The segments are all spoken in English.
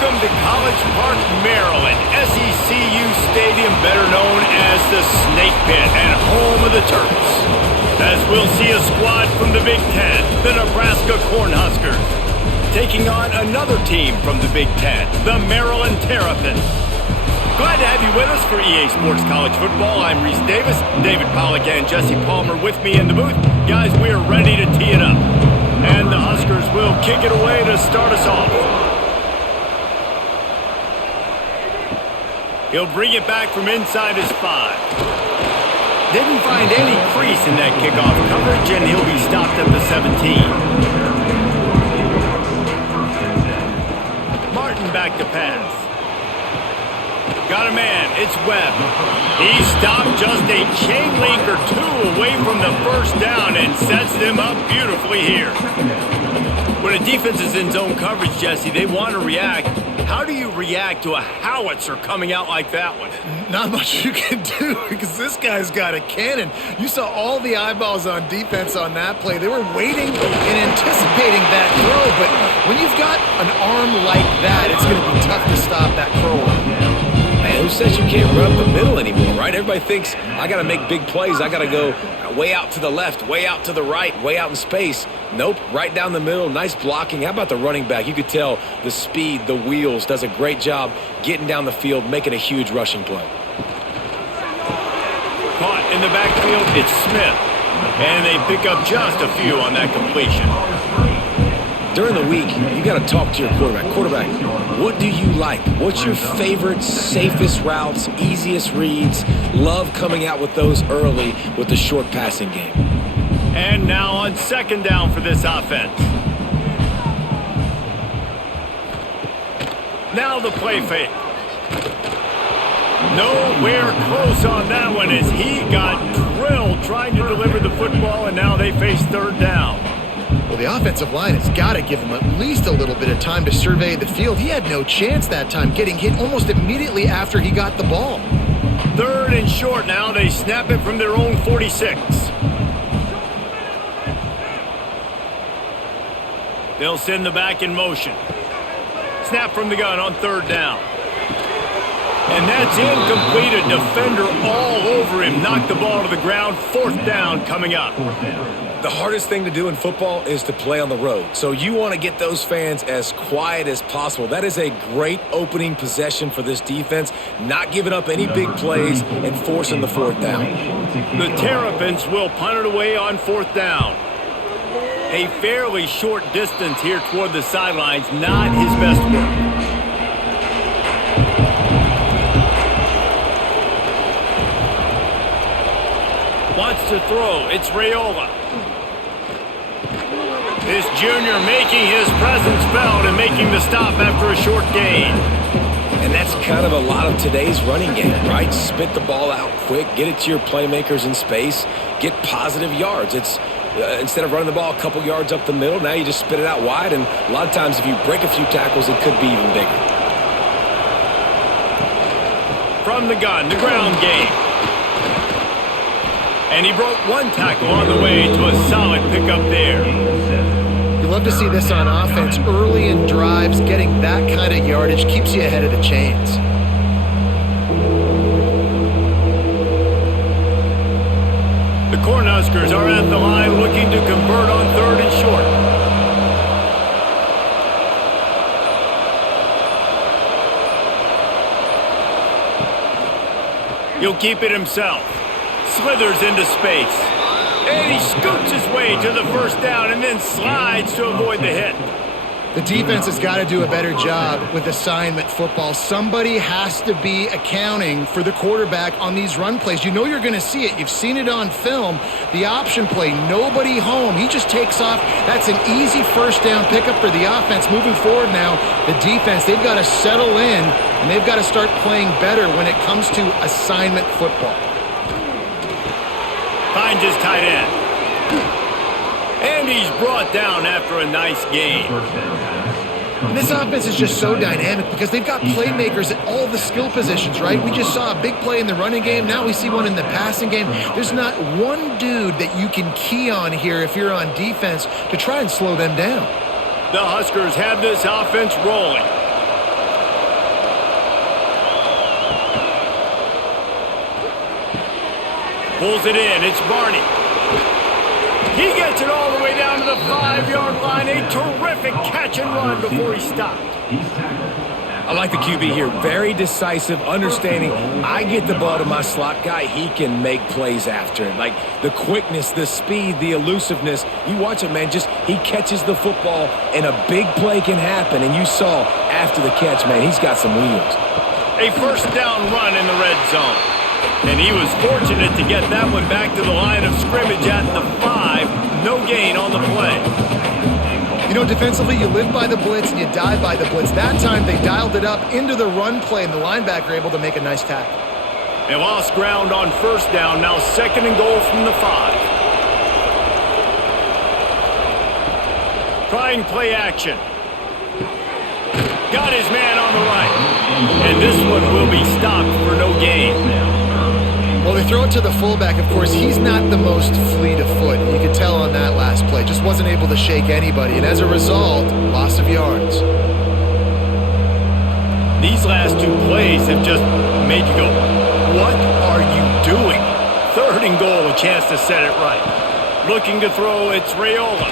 Welcome to College Park, Maryland, SECU Stadium, better known as the Snake Pit and home of the Terps. As we'll see a squad from the Big Ten, the Nebraska Cornhuskers, taking on another team from the Big Ten, the Maryland Terrapins. Glad to have you with us for EA Sports College Football. I'm Reese Davis, David Pollack and Jesse Palmer with me in the booth. Guys, we are ready to tee it up. And the Huskers will kick it away to start us off. He'll bring it back from inside his 5. Didn't find any crease in that kickoff coverage, and he'll be stopped at the 17. Martin back to pass. Got a man, it's Webb. He stopped just a chain link or two away from the first down and sets them up beautifully here. When a defense is in zone coverage, Jesse, they want to react. How do you react to a howitzer coming out like that one? Not much you can do because this guy's got a cannon. You saw all the eyeballs on defense on that play. They were waiting and anticipating that throw, but when you've got an arm like that, it's going to be tough to stop that throw. Man, who says you can't run up the middle anymore, right? Everybody thinks, I got to make big plays. I got to go way out to the left, way out to the right, way out in space. Nope, right down the middle, nice blocking. How about the running back? You could tell the speed, the wheels, does a great job getting down the field, making a huge rushing play. Caught in the backfield, it's Smith. And they pick up just a few on that completion. During the week, you got to talk to your quarterback. Quarterback, what do you like? What's your favorite, safest routes, easiest reads? Love coming out with those early with the short passing game. And now on second down for this offense. Now the play fake. Nowhere close on that one as he got drilled trying to deliver the football, and now they face third down. Well, the offensive line has got to give him at least a little bit of time to survey the field. He had no chance that time, getting hit almost immediately after he got the ball. Third and short now. They snap it from their own 46. They'll send the back in motion. Snap from the gun on third down. And that's incomplete. A defender all over him. Knocked the ball to the ground. Fourth down coming up. The hardest thing to do in football is to play on the road. So you want to get those fans as quiet as possible. That is a great opening possession for this defense. Not giving up any big plays and forcing the fourth down. The Terrapins will punt it away on fourth down. A fairly short distance here toward the sidelines. Not his best work. Wants to throw. It's Raiola. This junior making his presence felt and making the stop after a short gain. And that's kind of a lot of today's running game, right? Spit the ball out quick, get it to your playmakers in space, get positive yards. It's instead of running the ball a couple yards up the middle, now you just spit it out wide, and a lot of times if you break a few tackles, it could be even bigger. From the gun, the ground game. And he broke one tackle on the way to a solid pickup there. You love to see this on offense. Early in drives, getting that kind of yardage keeps you ahead of the chains. The Cornhuskers are at the line looking to convert on third and short. He'll keep it himself. Slithers into space. And he scoots his way to the first down and then slides to avoid the hit. The defense has got to do a better job with assignment football. Somebody has to be accounting for the quarterback on these run plays. You know you're going to see it. You've seen it on film. The option play, nobody home. He just takes off. That's an easy first down pickup for the offense. Moving forward now, the defense, they've got to settle in, and they've got to start playing better when it comes to assignment football. Finds his tight end. And he's brought down after a nice gain. And this offense is just so dynamic because they've got playmakers at all the skill positions, right? We just saw a big play in the running game. Now we see one in the passing game. There's not one dude that you can key on here if you're on defense to try and slow them down. The Huskers have this offense rolling. Pulls it in. It's Barney. He gets it all the way down to the 5-yard line. A terrific catch and run before he stopped. I like the QB here. Very decisive, understanding. I get the ball to my slot guy. He can make plays after it. Like the quickness, the speed, the elusiveness. You watch it, man. Just he catches the football and a big play can happen. And you saw after the catch, man, he's got some wheels. A first down run in the red zone. And he was fortunate to get that one back to the line of scrimmage at the 5. No gain on the play. You know, defensively, you live by the blitz and you die by the blitz. That time, they dialed it up into the run play, and the linebacker able to make a nice tackle. They lost ground on first down. Now 2nd and goal from the 5. Trying play action. Got his man on the right. And this one will be stopped for no gain. Well, they throw it to the fullback. Of course, he's not the most fleet of foot. You could tell on that last play. Just wasn't able to shake anybody. And as a result, loss of yards. These last 2 plays have just made you go, what are you doing? 3rd and goal, a chance to set it right. Looking to throw, it's Raiola.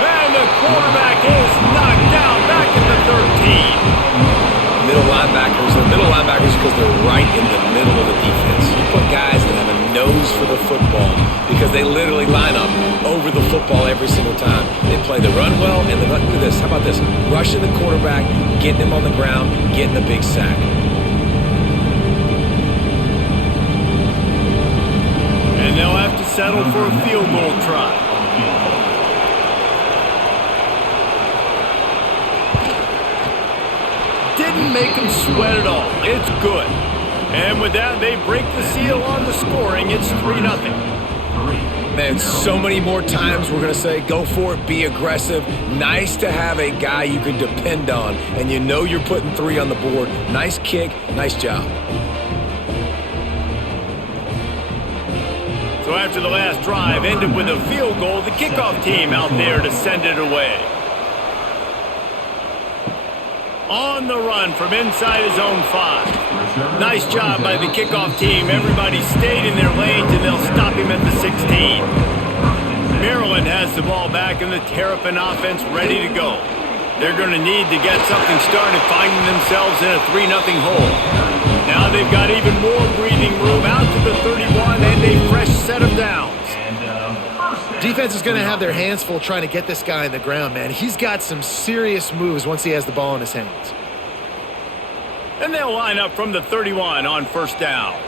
And the quarterback is knocked down back at the 13. Middle linebackers because they're right in the middle of the defense. You put guys that have a nose for the football because they literally line up over the football every single time. They play the run well, and look at this. How about this? Rushing the quarterback, getting him on the ground, getting a big sack. And they'll have to settle for a field goal try. Didn't make him sweat at all. It's good. And with that, they break the seal on the scoring. It's 3-0. Man, so many more times we're going to say, go for it, be aggressive. Nice to have a guy you can depend on, and you know you're putting 3 on the board. Nice kick, nice job. So after the last drive ended with a field goal, the kickoff team out there to send it away. On the run from inside his own 5. Nice job by the kickoff team. Everybody stayed in their lanes, and they'll stop him at the 16. Maryland has the ball back, and the Terrapin offense ready to go. They're going to need to get something started, finding themselves in a 3-0 hole. Now they've got even more breathing room out to the 31 and a fresh set of downs. Defense is going to have their hands full trying to get this guy on the ground, man. He's got some serious moves once he has the ball in his hands. And they'll line up from the 31 on first down.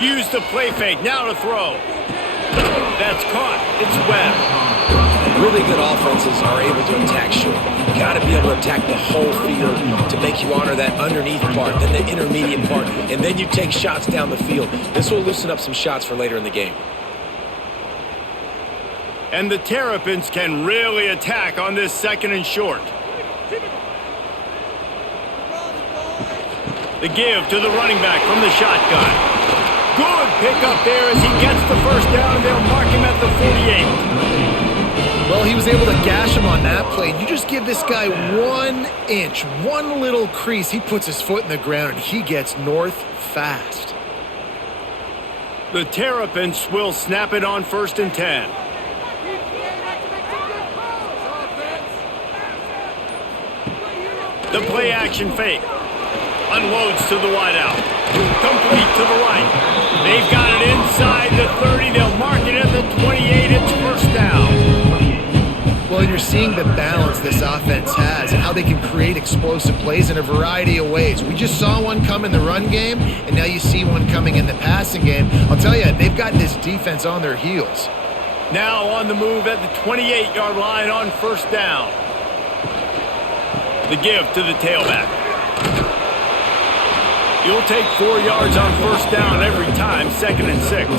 Use the play fake. Now to throw. That's caught. It's Webb. Really good offenses are able to attack short. You've got to be able to attack the whole field to make you honor that underneath part, then the intermediate part, and then you take shots down the field. This will loosen up some shots for later in the game. And the Terrapins can really attack on this 2nd and short. The give to the running back from the shotgun. Good pickup there as he gets the first down, and they'll mark him at the 48. Well, he was able to gash him on that play. You just give this guy 1 inch, one little crease, he puts his foot in the ground, and he gets north fast. The Terrapins will snap it on 1st and 10. The play action fake. Unloads to the wideout. Complete to the right. They've got it inside the 30. They'll mark it at the 28. It's first down. Well, you're seeing the balance this offense has and how they can create explosive plays in a variety of ways. We just saw one come in the run game, and now you see one coming in the passing game. I'll tell you, they've got this defense on their heels. Now on the move at the 28-yard line on first down. The give to the tailback. You'll take 4 yards on first down every time, 2nd and 6.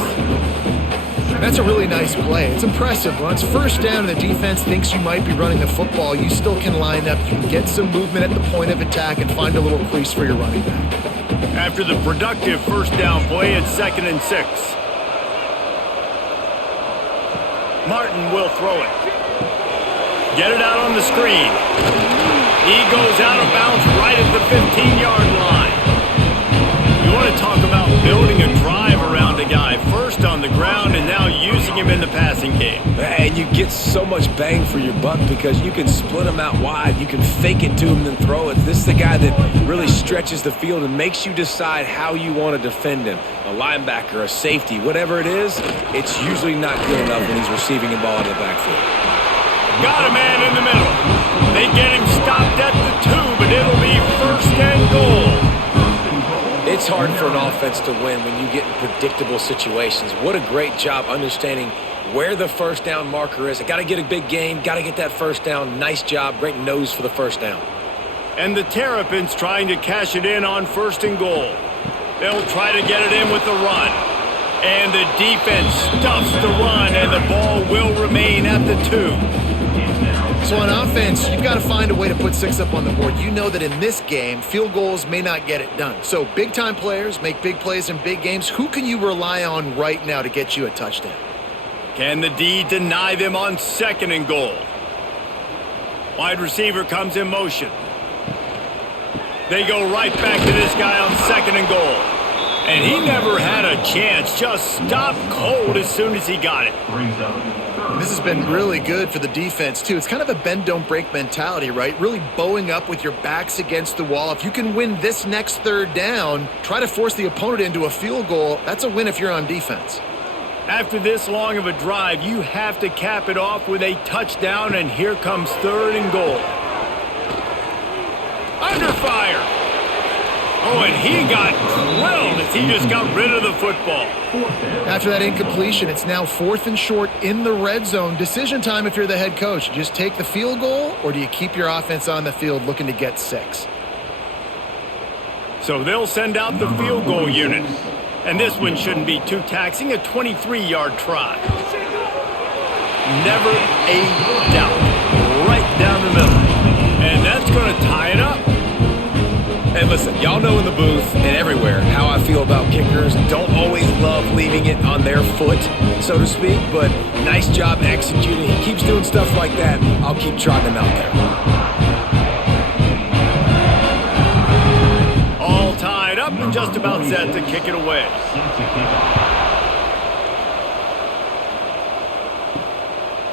That's a really nice play. It's impressive. When it's first down and the defense thinks you might be running the football, you still can line up. You can get some movement at the point of attack and find a little crease for your running back. After the productive first down play, it's 2nd and 6. Martin will throw it. Get it out on the screen. He goes out of bounds right at the 15-yard line. building a drive around a guy, first on the ground and now using him in the passing game. And you get so much bang for your buck because you can split him out wide. You can fake it to him and then throw it. This is the guy that really stretches the field and makes you decide how you want to defend him. A linebacker, a safety, whatever it is, it's usually not good enough when he's receiving a ball out of the backfield. Got a man in the middle. They get him stopped at the 2, but it'll be first and goal. It's hard for an offense to win when you get in predictable situations. What a great job understanding where the first down marker is. I got to get a big gain, got to get that first down. Nice job, great nose for the first down. And the Terrapins trying to cash it in on first and goal. They'll try to get it in with the run. And the defense stuffs the run, and the ball will remain at the 2. So on offense, you've got to find a way to put 6 up on the board. You know that in this game, field goals may not get it done. So big-time players make big plays in big games. Who can you rely on right now to get you a touchdown? Can the D deny them on second and goal? Wide receiver comes in motion. They go right back to this guy on second and goal. And he never had a chance. Just stopped cold as soon as he got it. This has been really good for the defense, too. It's kind of a bend-don't-break mentality, right? Really bowing up with your backs against the wall. If you can win this next third down, try to force the opponent into a field goal. That's a win if you're on defense. After this long of a drive, you have to cap it off with a touchdown, and here comes third and goal. Under fire. Oh, and he got drilled as he just got rid of the football. After that incompletion, it's now 4th and short in the red zone. Decision time if you're the head coach. Just take the field goal, or do you keep your offense on the field looking to get 6? So they'll send out the field goal unit. And this one shouldn't be too taxing, a 23-yard try. Never a doubt. Right down the middle. And that's going to tie it up. Hey, listen, y'all know in the booth and everywhere how I feel about kickers. Don't always love leaving it on their foot, so to speak, but nice job executing. He keeps doing stuff like that. I'll keep trotting him out there. All tied up and just about set to kick it away.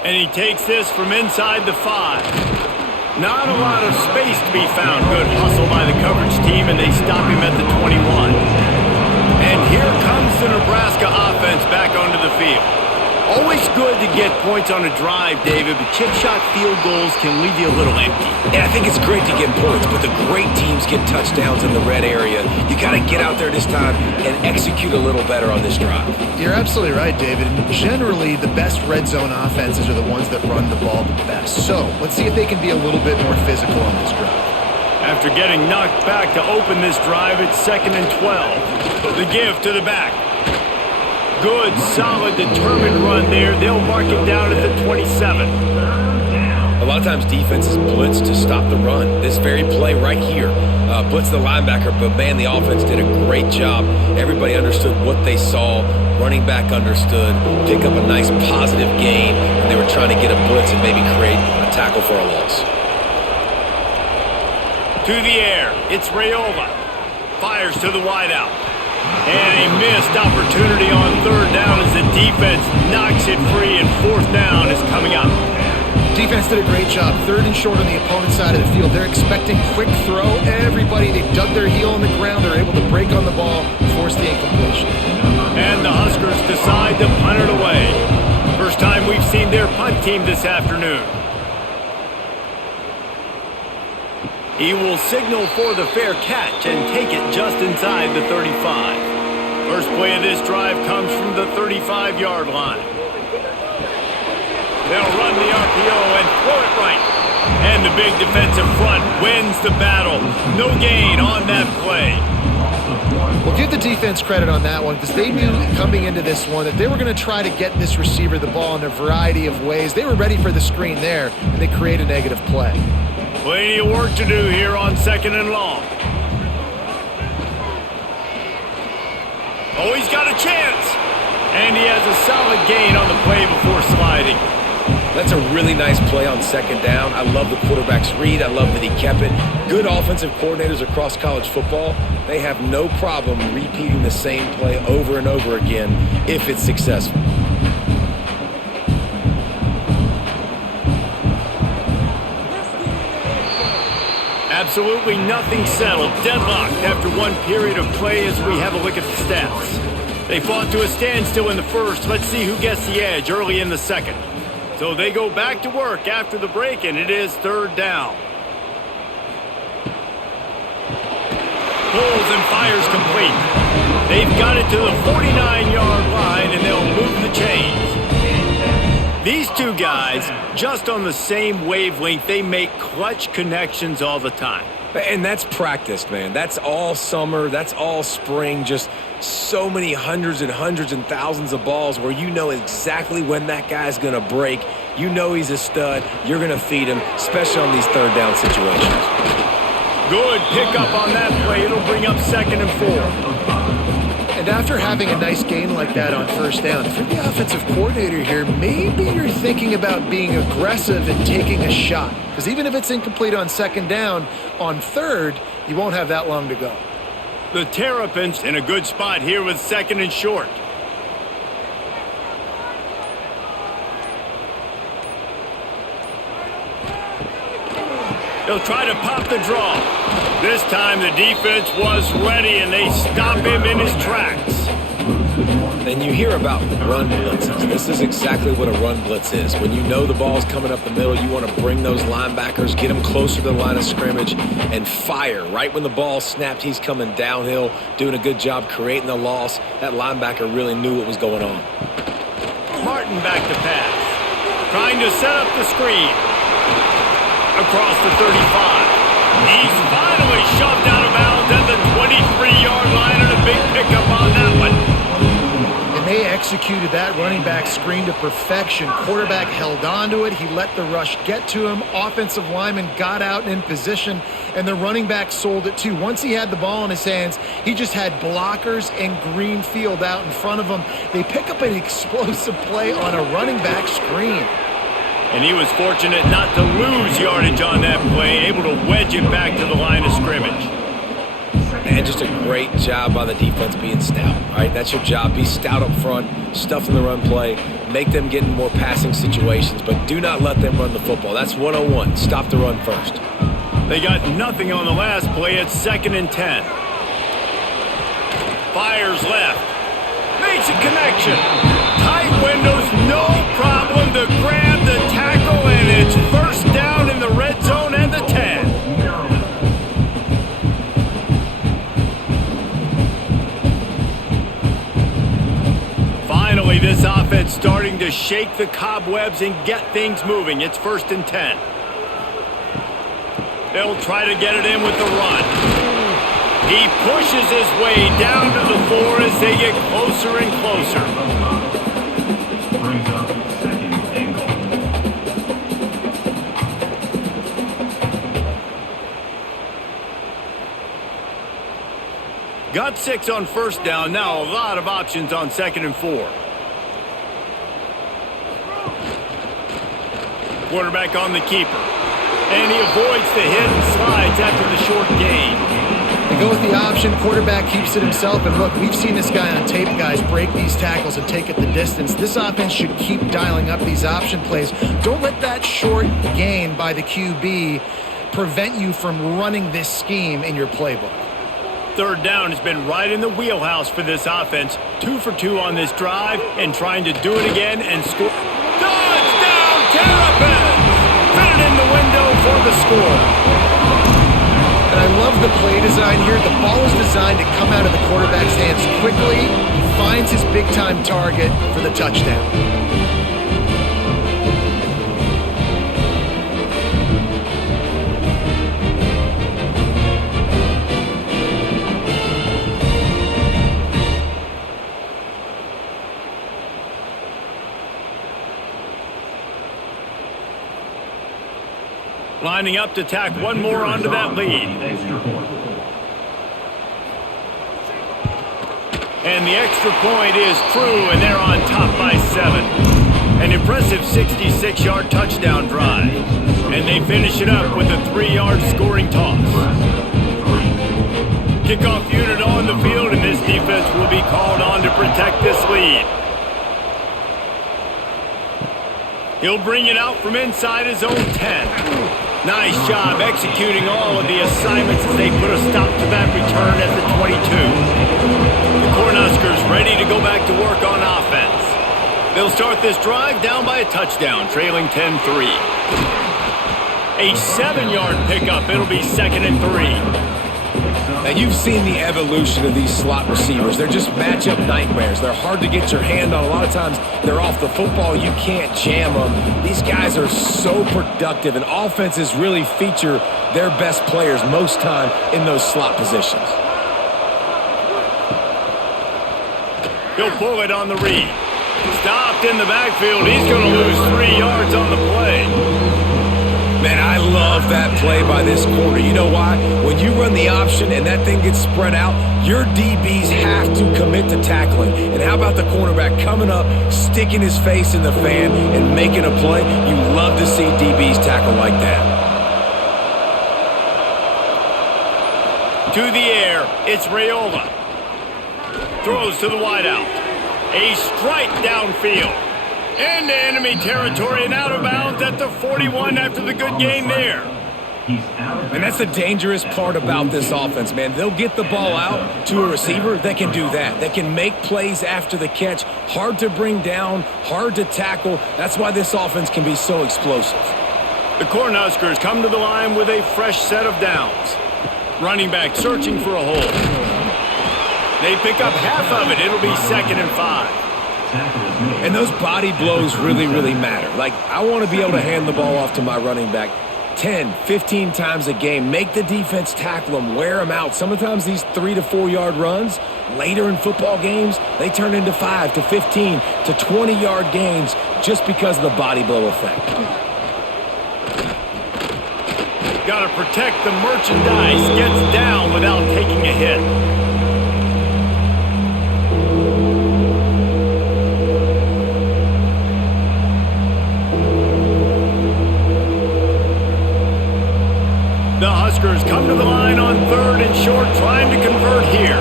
And he takes this from inside the 5. Not a lot of space to be found. Good hustle by the coverage team, and they stop him at the 21. And here comes the Nebraska offense back onto the field. Always good to get points on a drive, David, but chip shot field goals can leave you a little empty. Yeah, I think it's great to get points, but the great teams get touchdowns in the red area. You got to get out there this time and execute a little better on this drive. You're absolutely right, David. And generally, the best red zone offenses are the ones that run the ball the best. So let's see if they can be a little bit more physical on this drive. After getting knocked back to open this drive, it's 2nd and 12. The give to the back. Good, solid, determined run there. They'll mark it down at the 27. A lot of times defenses blitz to stop the run. This very play right here, blitz the linebacker, but man, the offense did a great job. Everybody understood what they saw. Running back understood. Pick up a nice positive gain, and they were trying to get a blitz and maybe create a tackle for a loss. To the air, it's Raiola. Fires to the wideout. And a missed opportunity on third down as the defense knocks it free, and fourth down is coming up. Defense did a great job. 3rd and short on the opponent's side of the field. They're expecting quick throw. Everybody, they dug their heel on the ground. They're able to break on the ball, force the incompletion. And the Huskers decide to punt it away. First time we've seen their punt team this afternoon. He will signal for the fair catch and take it just inside the 35. First play of this drive comes from the 35-yard line. They'll run the RPO and throw it right. And the big defensive front wins the battle. No gain on that play. Well, give the defense credit on that one because they knew coming into this one that they were going to try to get this receiver the ball in a variety of ways. They were ready for the screen there, and they create a negative play. Plenty of work to do here on 2nd and long. Oh, he's got a chance. And he has a solid gain on the play before sliding. That's a really nice play on second down. I love the quarterback's read. I love that he kept it. Good offensive coordinators across college football, they have no problem repeating the same play over and over again if it's successful. Absolutely nothing settled. Deadlocked after one period of play as we have a look at the stats. They fought to a standstill in the first. Let's see who gets the edge early in the second. So they go back to work after the break, and it is third down. Pulls and fires complete. They've got it to the 49-yard line, and they'll move the chains. These two guys, just on the same wavelength, they make clutch connections all the time. And that's practiced, man. That's all summer. That's all spring. Just so many hundreds and thousands of balls where you know exactly when that guy's going to break. You know he's a stud. You're going to feed him, especially on these third down situations. Good pickup on that play. It'll bring up 2nd and 4. And after having a nice gain like that on first down, for the offensive coordinator here, maybe you're thinking about being aggressive and taking a shot. Because even if it's incomplete on second down, on third, you won't have that long to go. The Terrapins in a good spot here with 2nd and short. They'll try to pop the draw. This time the defense was ready, and they stop him in his tracks. And you hear about run blitzes. This is exactly what a run blitz is. When you know the ball's coming up the middle, you want to bring those linebackers, get them closer to the line of scrimmage, and fire. Right when the ball's snapped, he's coming downhill, doing a good job creating the loss. That linebacker really knew what was going on. Martin back to pass. Trying to set up the screen. Across the 35. He's finally shoved out of bounds at the 23-yard line, and a big pickup on that one. And they executed that running back screen to perfection. Quarterback held on to it. He let the rush get to him. Offensive lineman got out and in position, and the running back sold it too. Once he had the ball in his hands, he just had blockers and green field out in front of him. They pick up an explosive play on a running back screen. And he was fortunate not to lose yardage on that play, able to wedge it back to the line of scrimmage. And just a great job by the defense being stout, right? That's your job. Be stout up front, stuff in the run play, make them get in more passing situations, but do not let them run the football. That's 101. Stop the run first. They got nothing on the last play. It's 2nd and 10. Fires left. Makes a connection. Tight windows, no problem to grab the tackle, and it's first down in the red zone and the 10. Finally, this offense starting to shake the cobwebs and get things moving. It's 1st and 10. They'll try to get it in with the run. He pushes his way down to the 4 as they get closer and closer. Got 6 on first down. Now a lot of options on 2nd and 4. Quarterback on the keeper. And he avoids the hit and slides after the short gain. They go with the option. Quarterback keeps it himself. And look, we've seen this guy on tape, guys, break these tackles and take it the distance. This offense should keep dialing up these option plays. Don't let that short gain by the QB prevent you from running this scheme in your playbook. Third down has been right in the wheelhouse for this offense. 2 for 2 on this drive and trying to do it again and score. Touchdown, Terrapins! Fit it in the window for the score. And I love the play design here. The ball is designed to come out of the quarterback's hands quickly. He finds his big-time target for the touchdown. Lining up to tack one more onto that lead. And the extra point is true, and they're on top by 7. An impressive 66-yard touchdown drive. And they finish it up with a 3-yard scoring toss. Kickoff unit on the field, and this defense will be called on to protect this lead. He'll bring it out from inside his own 10. Nice job executing all of the assignments as they put a stop to that return at the 22. The Cornhuskers ready to go back to work on offense. They'll start this drive down by a touchdown, trailing 10-3. A 7-yard pickup. It'll be 2nd and 3. Now, you've seen the evolution of these slot receivers. They're just matchup nightmares. They're hard to get your hand on. A lot of times, they're off the football. You can't jam them. These guys are so productive, and offenses really feature their best players most time in those slot positions. He'll pull it on the read. Stopped in the backfield. He's going to lose 3 yards on the play. Man, I love that play by this corner. You know why? When you run the option and that thing gets spread out, your DBs have to commit to tackling. And how about the cornerback coming up, sticking his face in the fan, and making a play? You love to see DBs tackle like that. To the air, it's Raiola. Throws to the wideout. A strike downfield. Into enemy territory and out of bounds at the 41 after the good game there. And that's the dangerous part about this offense, man. They'll get the ball out to a receiver that can do that. That can make plays after the catch. Hard to bring down, hard to tackle. That's why this offense can be so explosive. The Cornhuskers come to the line with a fresh set of downs. Running back searching for a hole. They pick up half of it. It'll be 2nd and 5. And those body blows really, really matter. Like, I want to be able to hand the ball off to my running back 10, 15 times a game. Make the defense tackle them, wear them out. Sometimes these 3 to 4 yard runs, later in football games, they turn into 5 to 15 to 20 yard gains just because of the body blow effect. Got to protect the merchandise. Gets down without taking a hit. The Huskers come to the line on 3rd and short, trying to convert here.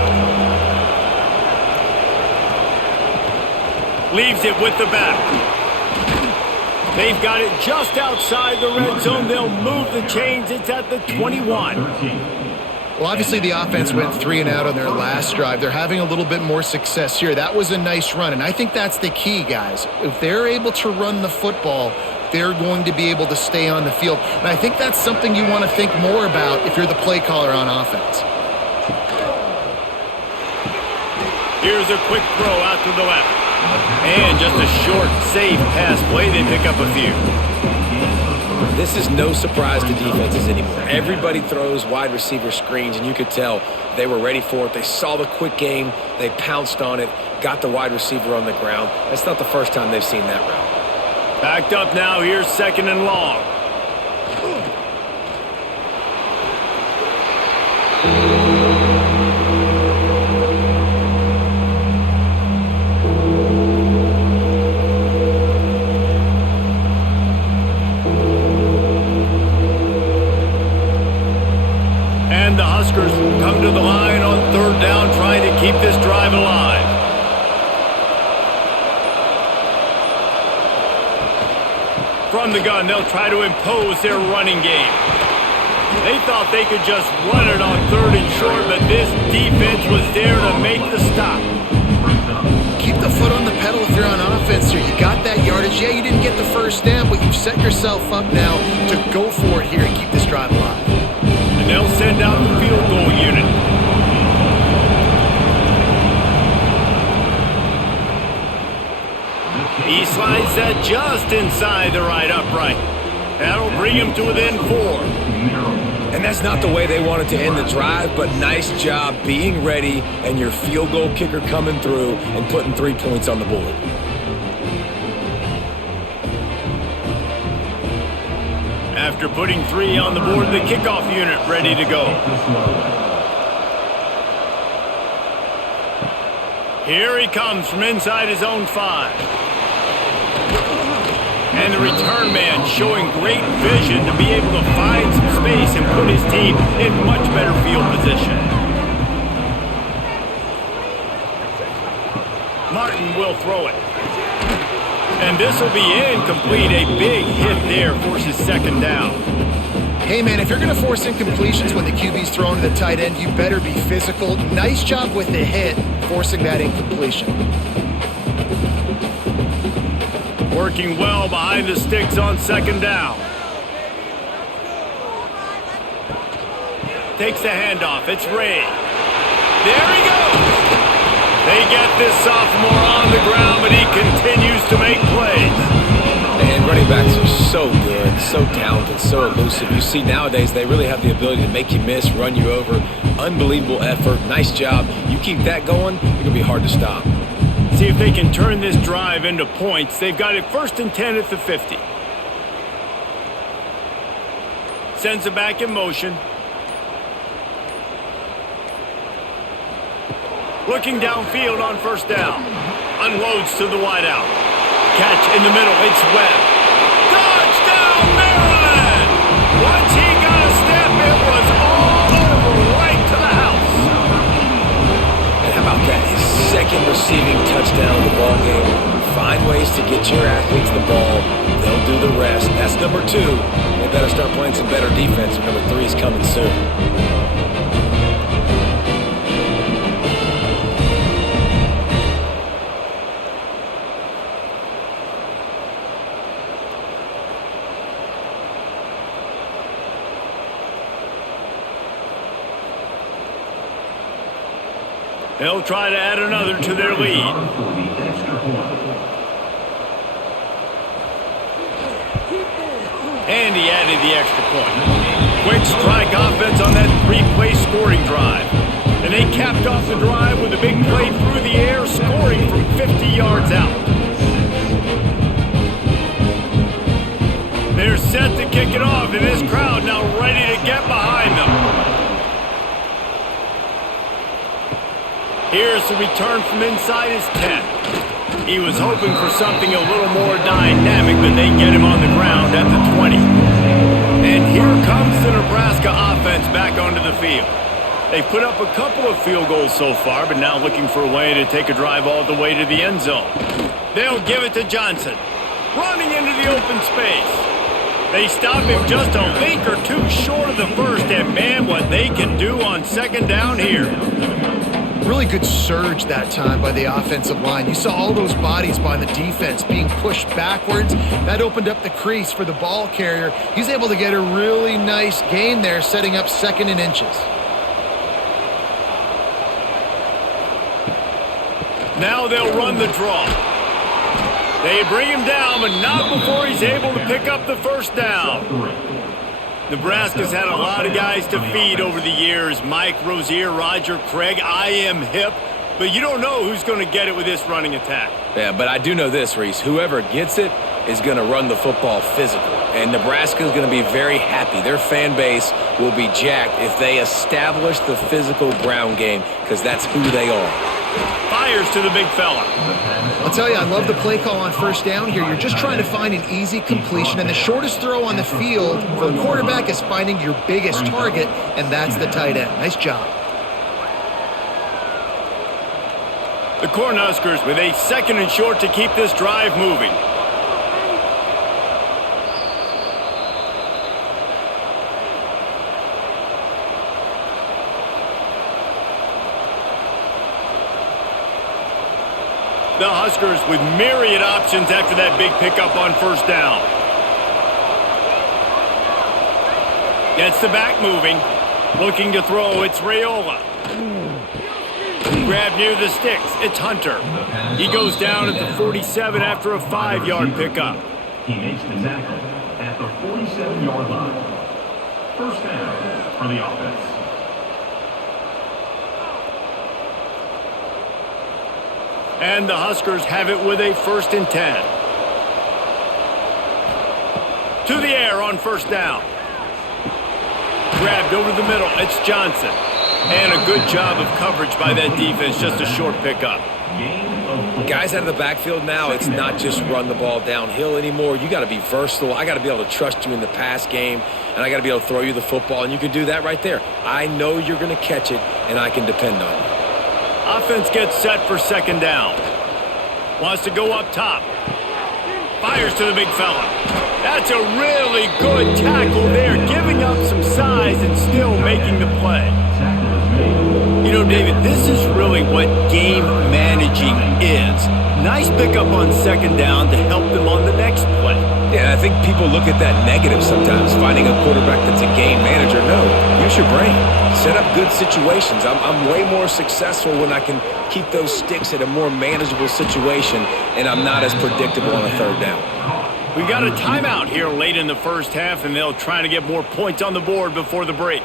Leaves it with the back. They've got it just outside the red zone. They'll move the chains. It's at the 21. Well, obviously the offense went 3 and out on their last drive. They're having a little bit more success here. That was a nice run, and I think that's the key, guys. If they're able to run the football, they're going to be able to stay on the field. And I think that's something you want to think more about if you're the play caller on offense. Here's a quick throw out to the left. And just a short, safe pass play. They pick up a few. This is no surprise to defenses anymore. Everybody throws wide receiver screens, and you could tell they were ready for it. They saw the quick game. They pounced on it, got the wide receiver on the ground. That's not the first time they've seen that route. Backed up now. Here's 2nd and long. And the Huskers come to the line on 3rd down, trying to keep this drive alive. From the gun, they'll try to impose their running game. They thought they could just run it on 3rd and short, but this defense was there to make the stop. Keep the foot on the pedal if you're on offense here. You got that yardage. Yeah, you didn't get the first down, but you've set yourself up now to go for it here and keep this drive alive. And they'll send out the field goal unit. He slides that just inside the right upright. That'll bring him to within 4. And that's not the way they wanted to end the drive, but nice job being ready and your field goal kicker coming through and putting 3 points on the board. After putting 3 on the board, the kickoff unit ready to go. Here he comes from inside his own 5. And the return man showing great vision to be able to find some space and put his team in much better field position. Martin will throw it. And this will be incomplete. A big hit there forces second down. Hey, man, if you're going to force incompletions when the QB's thrown to the tight end, you better be physical. Nice job with the hit, forcing that incompletion. Working well behind the sticks on second down. Takes the handoff. It's Ray. There he goes. They get this sophomore on the ground, but he continues to make plays. And running backs are so good, so talented, so elusive. You see nowadays they really have the ability to make you miss, run you over. Unbelievable effort. Nice job. You keep that going, you're going to be hard to stop. See if they can turn this drive into points. They've got it 1st and 10 at the 50. Sends it back in motion. Looking downfield on 1st down. Unloads to the wideout. Catch in the middle. It's Webb. Touchdown, Maryland! Once he got a step, it was all over right to the house. And how about that? His second receiving touchdown of the ball game. Find ways to get your athletes the ball. They'll do the rest. That's number 2. They better start playing some better defense. And number 3 is coming soon. They'll try to add another to their lead. And he added the extra point. Quick strike offense on that 3-play scoring drive. And they capped off the drive with a big play through the air, scoring from 50 yards out. They're set to kick it off, and this crowd now ready to get behind them. Here's the return from inside his 10. He was hoping for something a little more dynamic, but they get him on the ground at the 20. And here comes the Nebraska offense back onto the field. They've put up a couple of field goals so far, but now looking for a way to take a drive all the way to the end zone. They'll give it to Johnson, running into the open space. They stop him just a link or two short of the first, and man, what they can do on second down here. Really good surge that time by the offensive line. You saw all those bodies by the defense being pushed backwards. That opened up the crease for the ball carrier. He's able to get a really nice gain there, setting up 2nd and inches. Now they'll run the draw. They bring him down, but not before he's able to pick up the 1st down. Nebraska's had a lot of guys to feed over the years. Mike, Rozier, Roger, Craig. I am hip. But you don't know who's going to get it with this running attack. Yeah, but I do know this, Reese. Whoever gets it is going to run the football physical. And Nebraska is going to be very happy. Their fan base will be jacked if they establish the physical ground game, because that's who they are. Fires to the big fella. I'll tell you, I love the play call on 1st down here. You're just trying to find an easy completion, and the shortest throw on the field for the quarterback is finding your biggest target, and that's the tight end. Nice job. The Cornhuskers with a 2nd and short to keep this drive moving. The Huskers with myriad options after that big pickup on 1st down. Gets the back moving. Looking to throw, it's Raiola. Grab near the sticks, it's Hunter. He goes down at the 47 after a 5-yard pickup. He makes the tackle at the 47-yard line. 1st down for the offense. And the Huskers have it with a 1st and 10. To the air on 1st down. Grabbed over the middle, it's Johnson. And a good job of coverage by that defense, just a short pickup. Game of four. Guys out of the backfield now, it's not just run the ball downhill anymore. You got to be versatile. I got to be able to trust you in the pass game, and I got to be able to throw you the football, and you can do that right there. I know you're going to catch it, and I can depend on you. Offense gets set for second down. Wants to go up top. Fires to the big fella. That's a really good tackle there, giving up some size and still making the play. You know, David, this is really what game managing is. Nice pickup on second down to help them on the next play. Yeah, I think people look at that negative sometimes, finding a quarterback that's a game manager. No, use your brain. Set up good situations. I'm way more successful when I can keep those sticks at a more manageable situation, and I'm not as predictable on a third down. We got a timeout here late in the first half, and they'll try to get more points on the board before the break.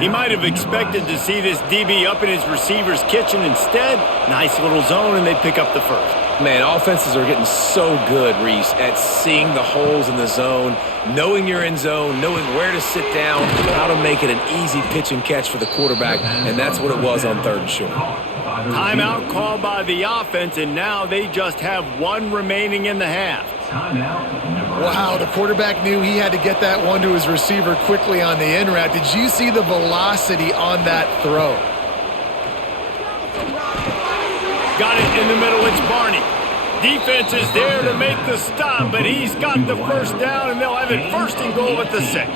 He might have expected to see this DB up in his receiver's kitchen. Instead, nice little zone, and they pick up the first. Man, offenses are getting so good, Reese, at seeing the holes in the zone, knowing you're in zone, knowing where to sit down, how to make it an easy pitch and catch for the quarterback, and that's what it was on third and short. Timeout called by the offense, and now they just have one remaining in the half. Wow, the quarterback knew he had to get that one to his receiver quickly on the in route. Did you see the velocity on that throw? Got it in the middle, it's Barney. Defense is there to make the stop, but he's got the first down, and they'll have it first and goal at the 6.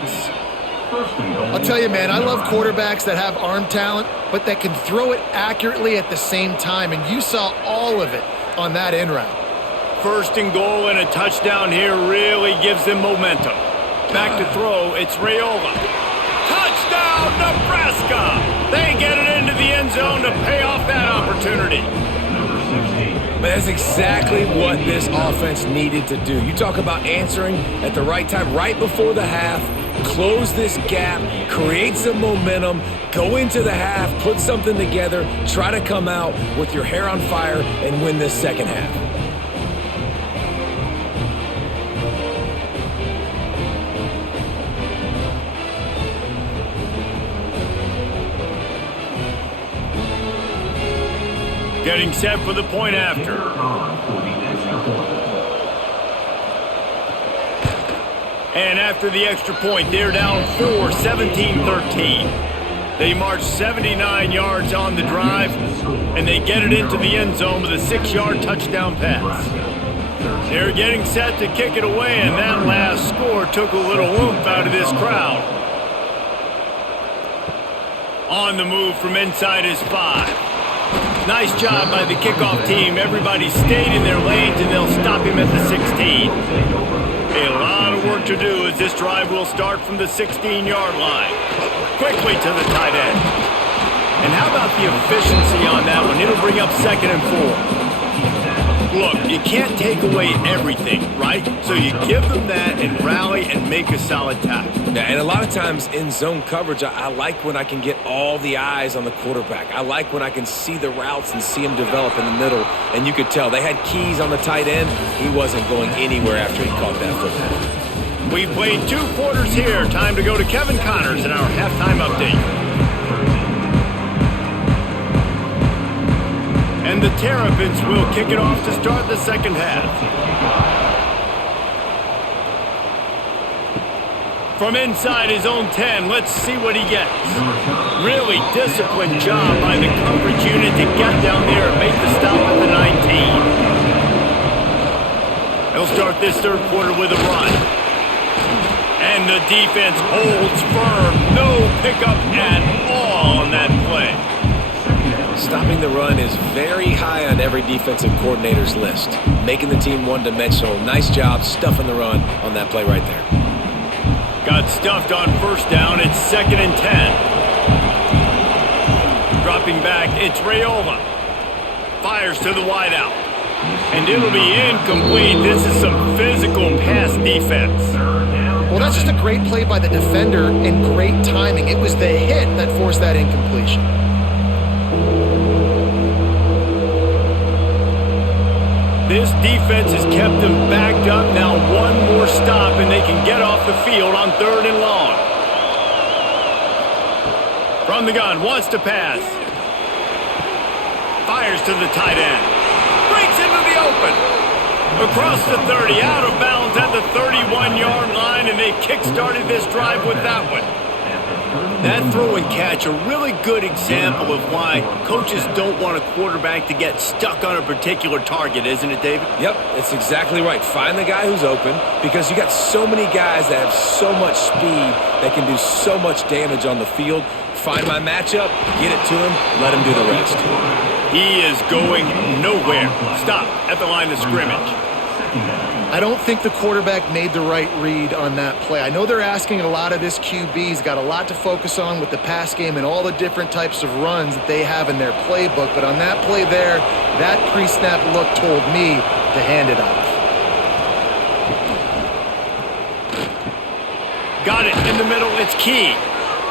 I'll tell you, man, I love quarterbacks that have arm talent, but that can throw it accurately at the same time, and you saw all of it on that in route. First and goal and a touchdown here really gives them momentum. Back to throw, it's Raiola. Touchdown, Nebraska! They get it into the end zone to pay off that opportunity. But that's exactly what this offense needed to do. You talk about answering at the right time, right before the half, close this gap, create some momentum, go into the half, put something together, try to come out with your hair on fire and win this second half. Getting set for the point after. And after the extra point, they're down 4, 17-13. They march 79 yards on the drive, and they get it into the end zone with a 6-yard touchdown pass. They're getting set to kick it away, and that last score took a little oomph out of this crowd. On the move from inside is 5. Nice job by the kickoff team. Everybody stayed in their lanes, and they'll stop him at the 16. A lot of work to do as this drive will start from the 16-yard line. Quickly to the tight end. And how about the efficiency on that one? It'll bring up 2nd and 4. Look, you can't take away everything, right? So you give them that and rally and make a solid tackle. Yeah, and a lot of times in zone coverage, I like when I can get all the eyes on the quarterback. I like when I can see the routes and see him develop in the middle. And you could tell they had keys on the tight end. He wasn't going anywhere after he caught that football. We've played 2 quarters here. Time to go to Kevin Connors in our halftime update. And the Terrapins will kick it off to start the second half. From inside his own 10, let's see what he gets. Really disciplined job by the coverage unit to get down there and make the stop at the 19. He'll start this third quarter with a run. And the defense holds firm. No pickup at all on that play. Stopping the run is very high on every defensive coordinator's list. Making the team one-dimensional. Nice job stuffing the run on that play right there. Got stuffed on first down. It's 2nd and 10. Dropping back, it's Raiola. Fires to the wideout. And it'll be incomplete. This is some physical pass defense. Well, that's just a great play by the defender and great timing. It was the hit that forced that incompletion. This defense has kept them backed up. Now one more stop, and they can get off the field on 3rd and long. From the gun, wants to pass. fires to the tight end. Breaks into the open. Across the 30, out of bounds at the 31-yard line, and they kick-started this drive with that one. That throw and catch, a really good example of why coaches don't want a quarterback to get stuck on a particular target, isn't it, David? Yep, it's exactly right. Find the guy who's open, because you got so many guys that have so much speed that can do so much damage on the field. Find my matchup, get it to him, let him do the rest. He is going nowhere. Stop at the line of scrimmage. I don't think the quarterback made the right read on that play. I know they're asking a lot of this QB. He's got a lot to focus on with the pass game and all the different types of runs that they have in their playbook. But on that play there, that pre-snap look told me to hand it off. Got it in the middle. It's key.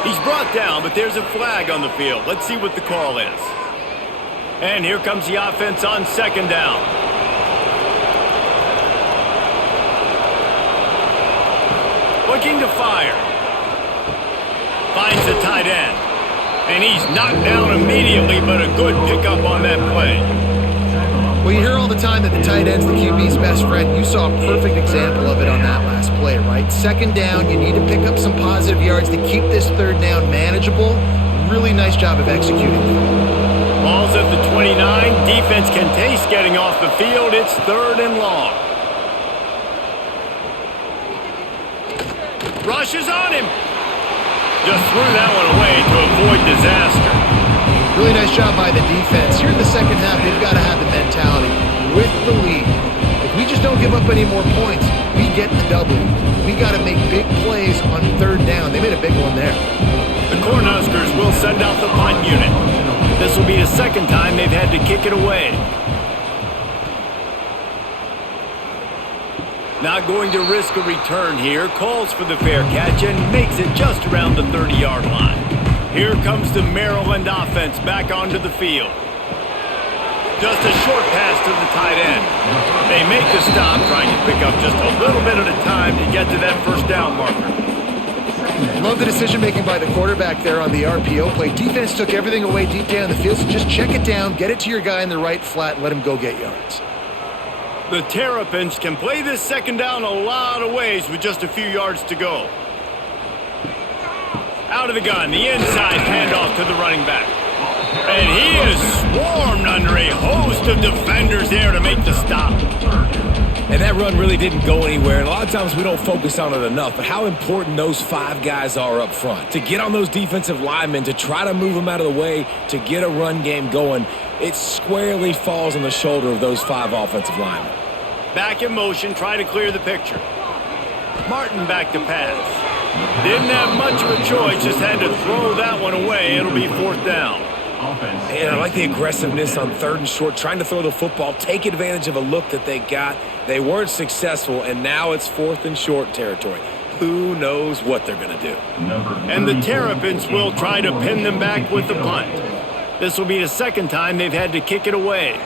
He's brought down, but there's a flag on the field. Let's see what the call is. And here comes the offense on second down. Looking to fire. Finds the tight end. And he's knocked down immediately, but a good pickup on that play. Well, you hear all the time that the tight end's the QB's best friend. You saw a perfect example of it on that last play, right? Second down, you need to pick up some positive yards to keep this third down manageable. Really nice job of executing. Ball's at the 29. Defense can taste getting off the field. It's third and long. Rushes on him. Just threw that one away to avoid disaster. Really nice job by the defense. Here in the second half, they've got to have the mentality with the lead. If we just don't give up any more points, we get the W. We got to make big plays on third down. They made a big one there. The Cornhuskers will send out the punt unit. This will be the second time they've had to kick it away. Not going to risk a return here. Calls for the fair catch and makes it just around the 30-yard line. Here comes the Maryland offense back onto the field. Just a short pass to the tight end. They make the stop, trying to pick up just a little bit at a time to get to that first down marker. Love the decision-making by the quarterback there on the RPO play. Defense took everything away deep down the field, so just check it down, get it to your guy in the right flat, and let him go get yards. The Terrapins can play this second down a lot of ways with just a few yards to go. Out of the gun, the inside handoff to the running back. And he is swarmed under a host of defenders there to make the stop. And that run really didn't go anywhere. And a lot of times we don't focus on it enough, but how important those five guys are up front. To get on those defensive linemen, to try to move them out of the way, to get a run game going, it squarely falls on the shoulder of those five offensive linemen. Back in motion, try to clear the picture. Martin back to pass. Didn't have much of a choice, just had to throw that one away. It'll be fourth down. And I like the aggressiveness on third and short, trying to throw the football, take advantage of a look that they got. They weren't successful, and now it's fourth and short territory. Who knows what they're going to do? And the Terrapins will try to pin them back with the punt. This will be the second time they've had to kick it away.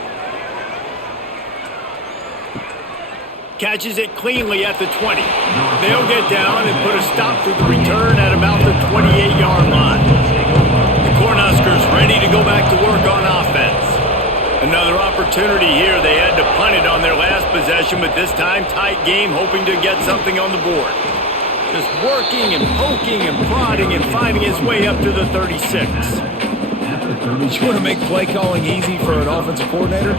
Catches it cleanly at the 20. They'll get down and put a stop to the return at about the 28-yard line. The Cornhuskers ready to go back to work on offense. Another opportunity here. They had to punt it on their last possession, but this time tight game, hoping to get something on the board. Just working and poking and prodding and finding his way up to the 36. You want to make play calling easy for an offensive coordinator?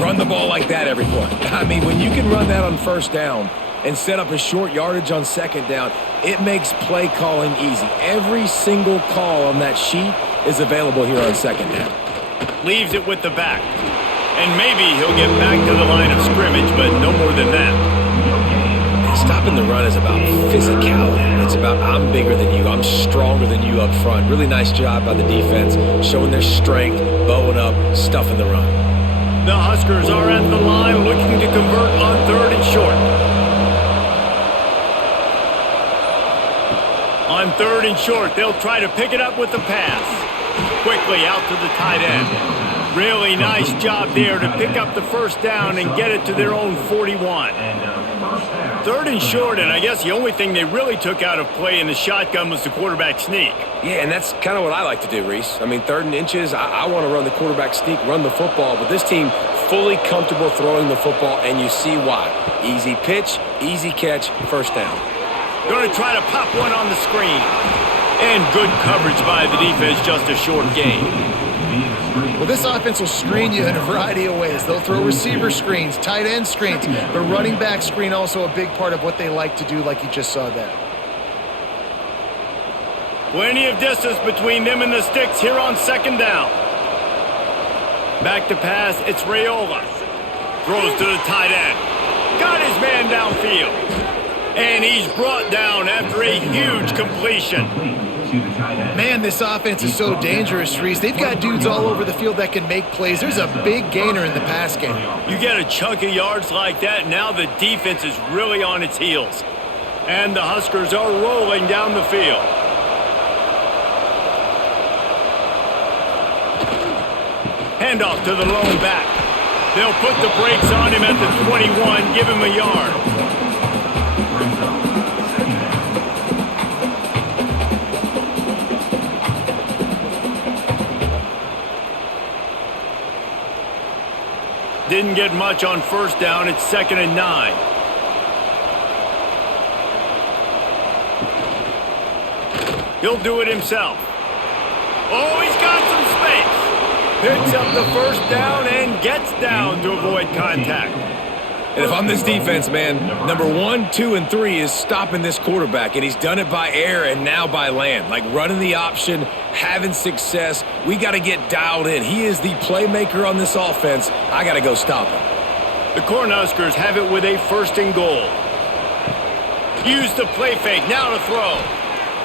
Run the ball like that every play. I mean, when you can run that on first down and set up a short yardage on second down, it makes play calling easy. Every single call on that sheet is available here on second down. Leaves it with the back. And maybe he'll get back to the line of scrimmage, but no more than that. Stopping the run is about physicality. It's about I'm bigger than you. I'm stronger than you up front. Really nice job by the defense, showing their strength, bowing up, stuffing the run. The Huskers are at the line looking to convert on third and short. On third and short, they'll try to pick it up with the pass. Quickly out to the tight end. Really nice job there to pick up the first down and get it to their own 41. And first down. Third and short, and I guess the only thing they really took out of play in the shotgun was the quarterback sneak. Yeah, and that's kind of what I like to do, Reese. I mean, 3rd and inches, I want to run the quarterback sneak, run the football, but this team fully comfortable throwing the football, and you see why. Easy pitch, easy catch, first down. Going to try to pop one on the screen. And good coverage by the defense, just a short gain. Well, this offense will screen you in a variety of ways. They'll throw receiver screens, tight end screens, but running back screen also a big part of what they like to do, like you just saw there. Plenty of distance between them and the sticks here on 2nd down. Back to pass, it's Raiola. Throws to the tight end. Got his man downfield. And he's brought down after a huge completion. Man, this offense is so dangerous, Reese. They've got dudes all over the field that can make plays. There's a big gainer in the pass game. You get a chunk of yards like that, now the defense is really on its heels. And the Huskers are rolling down the field. Handoff to the lone back. They'll put the brakes on him at the 21, give him a yard. Didn't get much on 1st down. It's 2nd and 9. He'll do it himself. Oh, he's got some space. Picks up the 1st down and gets down to avoid contact. And if I'm this defense, man, number 1, 2, and 3 is stopping this quarterback, and he's done it by air and now by land. Like running the option, having success. We got to get dialed in. He is the playmaker on this offense. I got to go stop him. The Cornhuskers have it with a 1st and goal. Use the play fake, now to throw.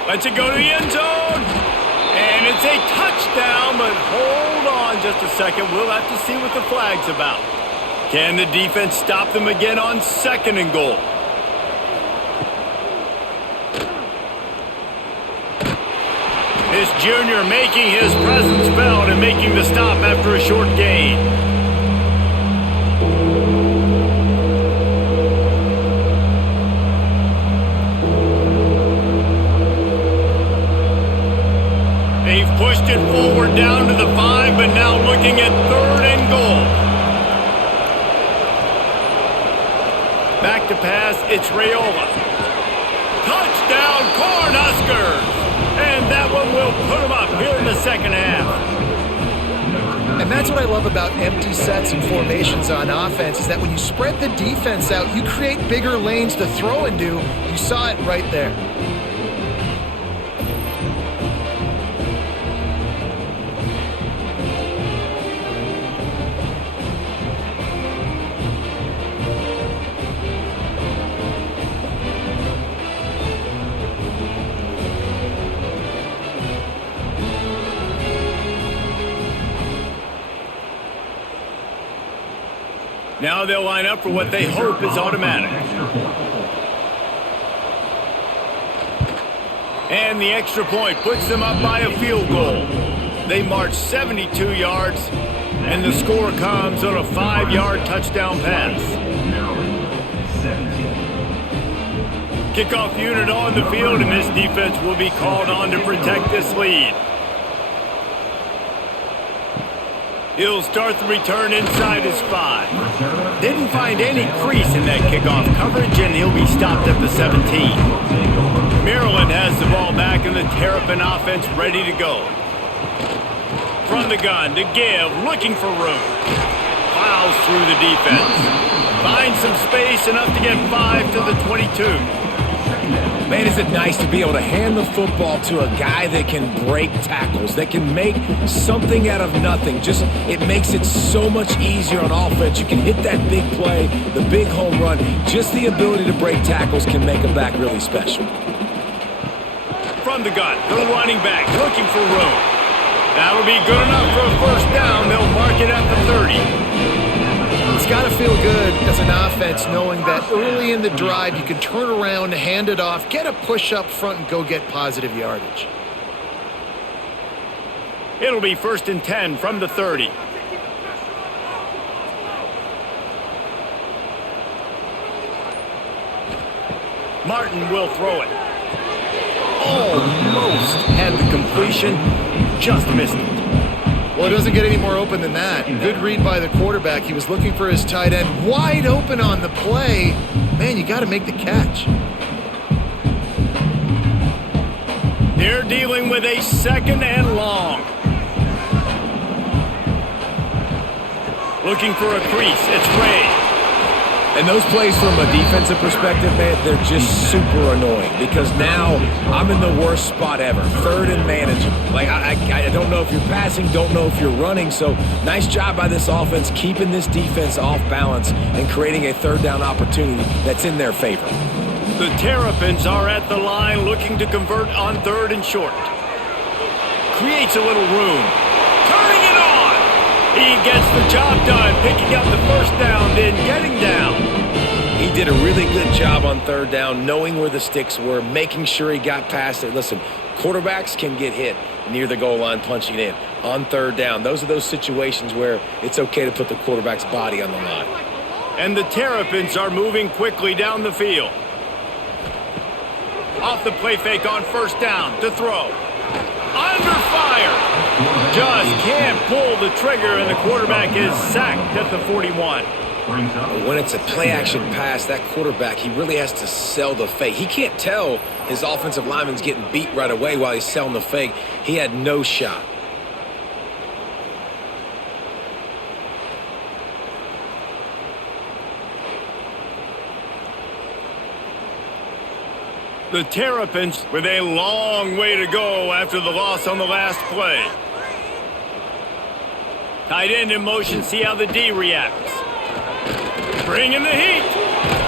Lets it go to the end zone. And it's a touchdown, but hold on just a second. We'll have to see what the flag's about. Can the defense stop them again on 2nd and goal? This junior making his presence felt and making the stop after a short gain. They've pushed it forward down to the 5, but now looking at 3rd and goal. Back to pass, it's Raiola. Touchdown, Cornhuskers! And that one will put them up here in the 2nd half. And that's what I love about empty sets and formations on offense, is that when you spread the defense out, you create bigger lanes to throw into. You saw it right there. Now they'll line up for what they hope is automatic. And the extra point puts them up by a field goal. They march 72 yards, and the score comes on a 5-yard touchdown pass. Kickoff unit on the field, and this defense will be called on to protect this lead. He'll start the return inside his 5. Didn't find any crease in that kickoff coverage, and he'll be stopped at the 17. Maryland has the ball back, and the Terrapin offense ready to go. From the gun to give, looking for room. Plows through the defense. Finds some space, enough to get 5 to the 22. Man, is it nice to be able to hand the football to a guy that can break tackles, that can make something out of nothing. It makes it so much easier on offense. You can hit that big play, the big home run. Just the ability to break tackles can make a back really special. From the gun, the running back looking for room. That'll be good enough for a 1st down. They'll mark it at the 30. It's got to feel good as an offense knowing that early in the drive you can turn around, hand it off, get a push up front, and go get positive yardage. It'll be 1st and 10 from the 30. Martin will throw it. Almost had the completion, just missed it. Well, it doesn't get any more open than that. Good read by the quarterback. He was looking for his tight end. Wide open on the play. Man, you got to make the catch. They're dealing with a second and long. Looking for a crease. It's Ray. And those plays from a defensive perspective, man, they're just super annoying because now I'm in the worst spot ever. Third and manageable. Like, I don't know if you're passing, don't know if you're running. So nice job by this offense keeping this defense off balance and creating a third down opportunity that's in their favor. The Terrapins are at the line looking to convert on third and short. Creates a little room. Turning it on! He gets the job done, picking up the first down, then getting down. He did a really good job on third down, knowing where the sticks were, making sure he got past it. Listen, quarterbacks can get hit near the goal line punching it in. On third down, those are those situations where it's okay to put the quarterback's body on the line. And the Terrapins are moving quickly down the field. Off the play fake on first down to throw. Under fire. Just can't pull the trigger, and the quarterback is sacked at the 41. When it's a play-action pass, that quarterback, he really has to sell the fake. He can't tell his offensive lineman's getting beat right away while he's selling the fake. He had no shot. The Terrapins with a long way to go after the loss on the last play. Tight end in motion, see how the D reacts. Bringing the heat.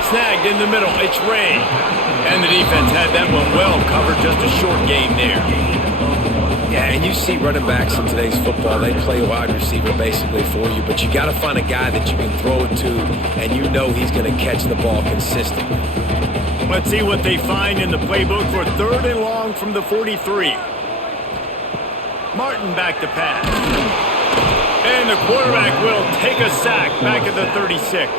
Snagged in the middle, it's Ray. And the defense had that one well covered, just a short game there. Yeah, and you see running backs in today's football, they play wide receiver basically for you, but you got to find a guy that you can throw it to, and you know he's going to catch the ball consistently. Let's see what they find in the playbook for third and long from the 43. Martin back to pass. And the quarterback will take a sack back at the 36.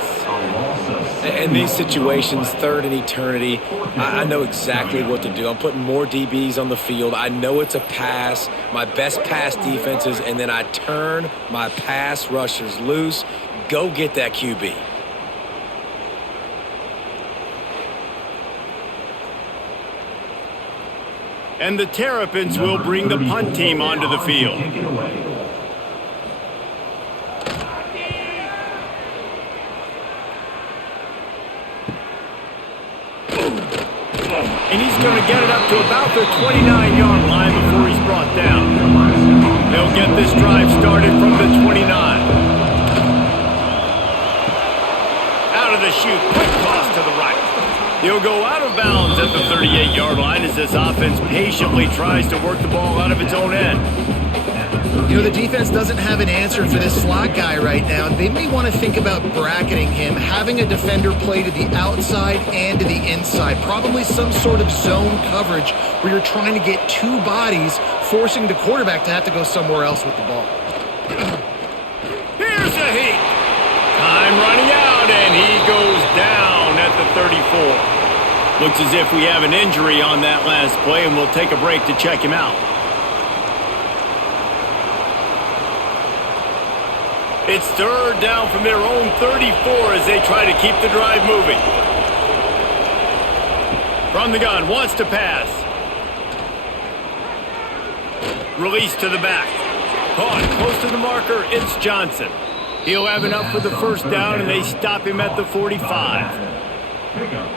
In these situations, third and eternity, I know exactly what to do. I'm putting more DBs on the field. I know it's a pass, my best pass defenses, and then I turn my pass rushers loose. Go get that QB. And the Terrapins will bring the punt team onto the field. And he's going to get it up to about the 29-yard line before he's brought down. They'll get this drive started from the 29. Out of the chute, quick toss to the right. He'll go out of bounds at the 38-yard line as this offense patiently tries to work the ball out of its own end. You know, the defense doesn't have an answer for this slot guy right now. They may want to think about bracketing him, having a defender play to the outside and to the inside. Probably some sort of zone coverage where you're trying to get two bodies, forcing the quarterback to have to go somewhere else with the ball. Here's a heat. Time running out, and he goes down at the 34. Looks as if we have an injury on that last play, and we'll take a break to check him out. It's third down from their own 34 as they try to keep the drive moving. From the gun, wants to pass. Release to the back. Caught close to the marker, it's Johnson. He'll have enough for the first down, and they stop him at the 45.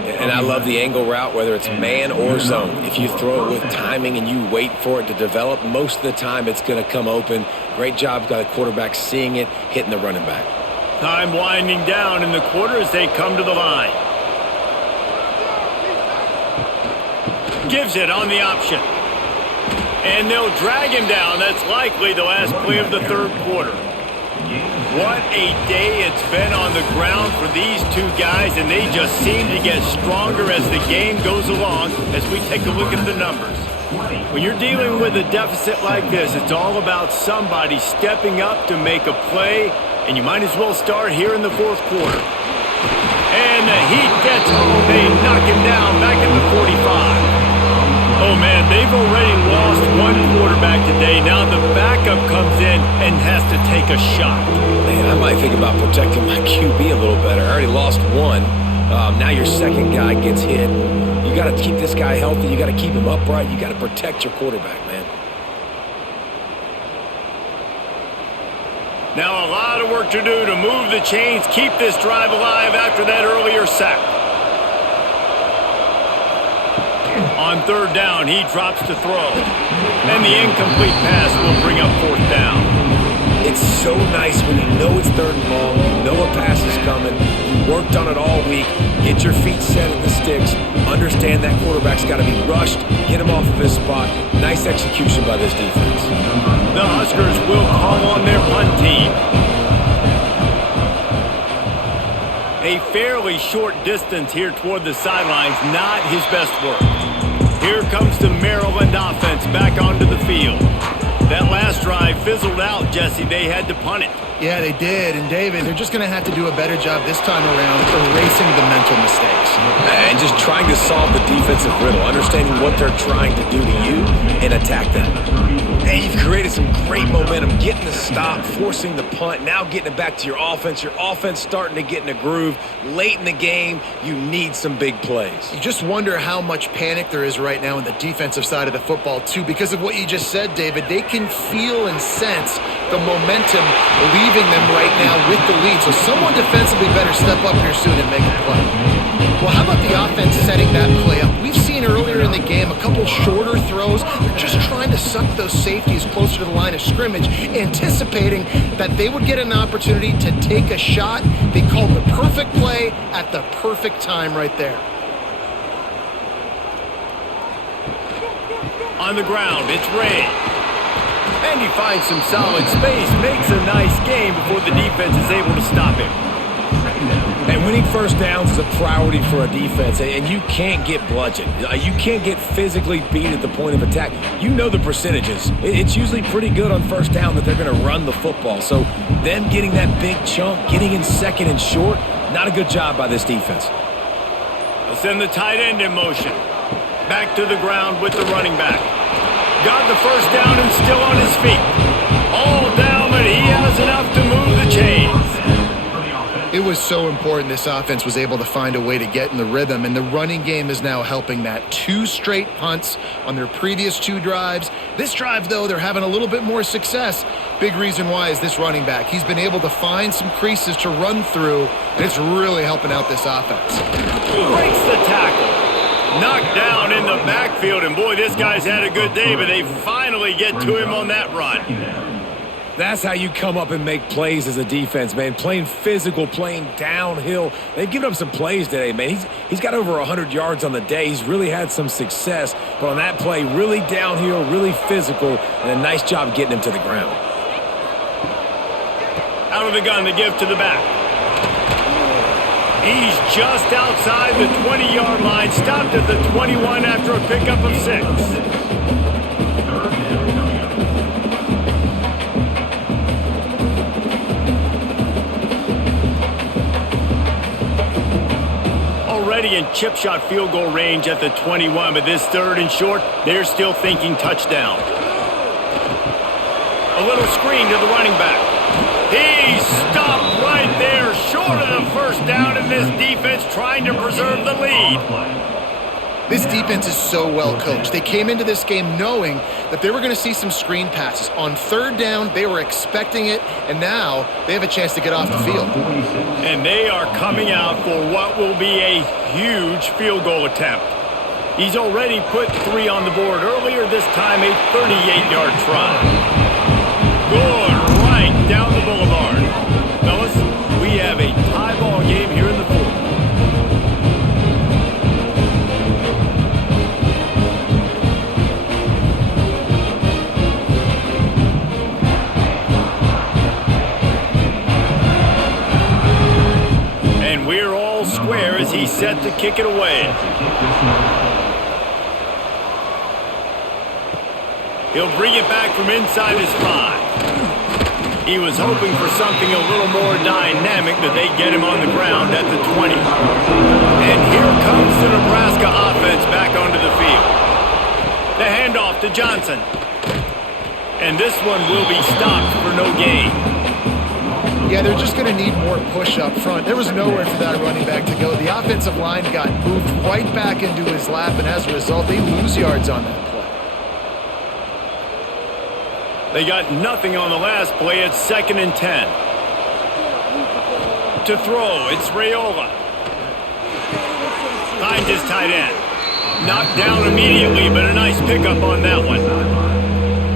And I love the angle route, whether it's man or zone. If you throw it with timing and you wait for it to develop, most of the time it's going to come open. Great job by the quarterback seeing it, hitting the running back. Time winding down in the quarter as they come to the line. Gives it on the option. And they'll drag him down. That's likely the last play of the third quarter. What a day it's been on the ground for these two guys, and they just seem to get stronger as the game goes along as we take a look at the numbers. When you're dealing with a deficit like this, it's all about somebody stepping up to make a play, and you might as well start here in the fourth quarter. And the heat gets home. They knock him down back at the 45. Oh, man, they've already lost one quarterback today. Now the backup comes in and has to take a shot. Man, I might think about protecting my QB a little better. I already lost one. Now your second guy gets hit. You got to keep this guy healthy. You got to keep him upright. You got to protect your quarterback, man. Now a lot of work to do to move the chains, keep this drive alive after that earlier sack. On third down, he drops to throw. And the incomplete pass will bring up fourth down. It's so nice when you know it's third and long, you know a pass is coming, you worked on it all week, get your feet set at the sticks, understand that quarterback's got to be rushed, get him off of his spot. Nice execution by this defense. The Huskers will call on their punt team. A fairly short distance here toward the sidelines, not his best work. Here comes the Maryland offense back onto the field. That last drive fizzled out, Jesse. They had to punt it. Yeah, they did. And, David, they're just going to have to do a better job this time around erasing the mental mistakes. And just trying to solve the defensive riddle, understanding what they're trying to do to you and attack them. And you've created some great momentum, getting the stop, forcing the punt, now getting it back to your offense. Your offense starting to get in a groove. Late in the game, you need some big plays. You just wonder how much panic there is right now on the defensive side of the football, too, because of what you just said, David. They can feel and sense the momentum leaving them right now with the lead. So someone defensively better step up here soon and make a play. Well, how about the offense setting that play up? We've seen earlier in the game a couple shorter throws. They're just trying to suck those safeties closer to the line of scrimmage, anticipating that they would get an opportunity to take a shot. They called the perfect play at the perfect time right there. On the ground, it's Ray. And he finds some solid space, makes a nice game before the defense is able to stop him. And winning first downs is a priority for a defense, and you can't get bludgeoned. You can't get physically beat at the point of attack. You know the percentages. It's usually pretty good on first down that they're going to run the football. So them getting that big chunk, getting in second and short, not a good job by this defense. They'll send the tight end in motion. Back to the ground with the running back. Got the first down and still on his feet. All down, but he has enough to move the chains. It was so important this offense was able to find a way to get in the rhythm, and the running game is now helping that. 2 straight punts on their previous 2 drives. This drive, though, they're having a little bit more success. Big reason why is this running back. He's been able to find some creases to run through, and it's really helping out this offense. Breaks the tackle. Knocked down in the backfield, and boy, this guy's had a good day, but they finally get to him on that run. That's how you come up and make plays as a defense, man. Playing physical, playing downhill. They've given up some plays today, man. He's got over 100 yards on the day. He's really had some success. But on that play, really downhill, really physical, and a nice job getting him to the ground. Out of the gun to give to the back. He's just outside the 20-yard line. Stopped at the 21 after a pickup of 6. Already in chip shot field goal range at the 21, but this third and short, they're still thinking touchdown. A little screen to the running back. He stopped right there, short of the first down, and this defense trying to preserve the lead. This defense is so well coached. They came into this game knowing that they were going to see some screen passes. On third down, they were expecting it, and now they have a chance to get off the field. And they are coming out for what will be a huge field goal attempt. He's already put 3 on the board earlier, this time a 38-yard try. Good right down the boulevard. Fellas, we have a tie ball game here in the fourth. We're all square as he's set to kick it away. He'll bring it back from inside his 5. He was hoping for something a little more dynamic, that they get him on the ground at the 20. And here comes the Nebraska offense back onto the field. The handoff to Johnson. And this one will be stopped for no gain. Yeah, they're just going to need more push up front. There was nowhere for that running back to go. The offensive line got moved right back into his lap, and as a result, they lose yards on that play. They got nothing on the last play. It's 2nd and 10. To throw, it's Raiola. Finds his tight end. Knocked down immediately, but a nice pickup on that one.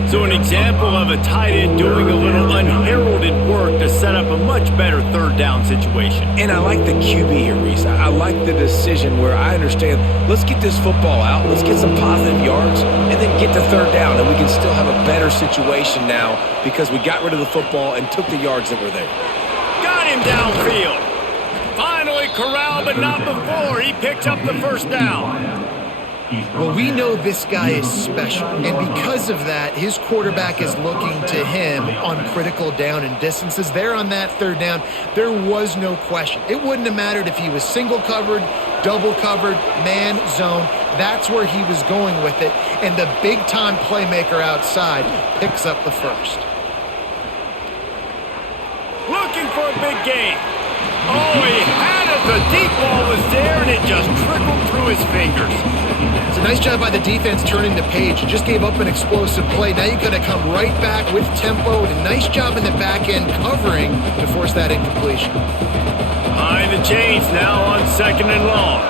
So an example of a tight end doing a little unheralded work to set up a much better 3rd down situation. And I like the QB here, Reese. I like the decision where I understand, let's get this football out, let's get some positive yards, and then get to 3rd down, and we can still have a better situation now because we got rid of the football and took the yards that were there. Got him downfield. Finally corralled, but not before. He picks up the 1st down. Well, we know this guy is special, and because of that, his quarterback is looking to him on critical down and distances. There on that 3rd down, there was no question. It wouldn't have mattered if he was single covered, double covered, man, zone. That's where he was going with it, and the big-time playmaker outside picks up the 1st. Looking for a big gain. Oh, he had it. The deep ball was there, and it just trickled through his fingers. It's a nice job by the defense turning the page. You just gave up an explosive play. Now you got to come right back with tempo, and a nice job in the back end covering to force that incompletion. Behind the chains now on 2nd and long.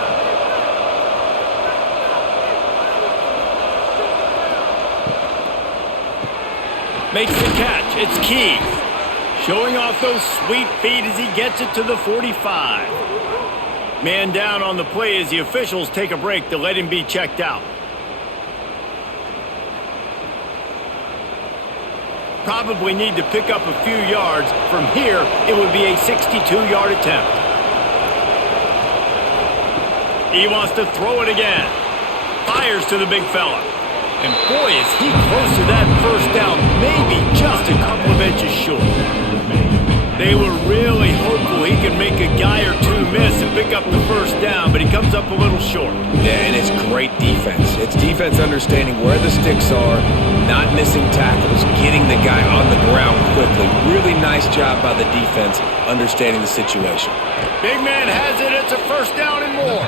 Makes the catch. It's Key. Showing off those sweet feet as he gets it to the 45. Man down on the play as the officials take a break to let him be checked out. Probably need to pick up a few yards. From here, it would be a 62-yard attempt. He wants to throw it again. Fires to the big fella. And boy, is he close to that 1st down, maybe just a couple of inches short. They were really hopeful he could make a guy or two miss and pick up the 1st down, but he comes up a little short. Yeah, and it's great defense. It's defense understanding where the sticks are, not missing tackles, getting the guy on the ground quickly. Really nice job by the defense understanding the situation. Big man has it. It's a 1st down and more.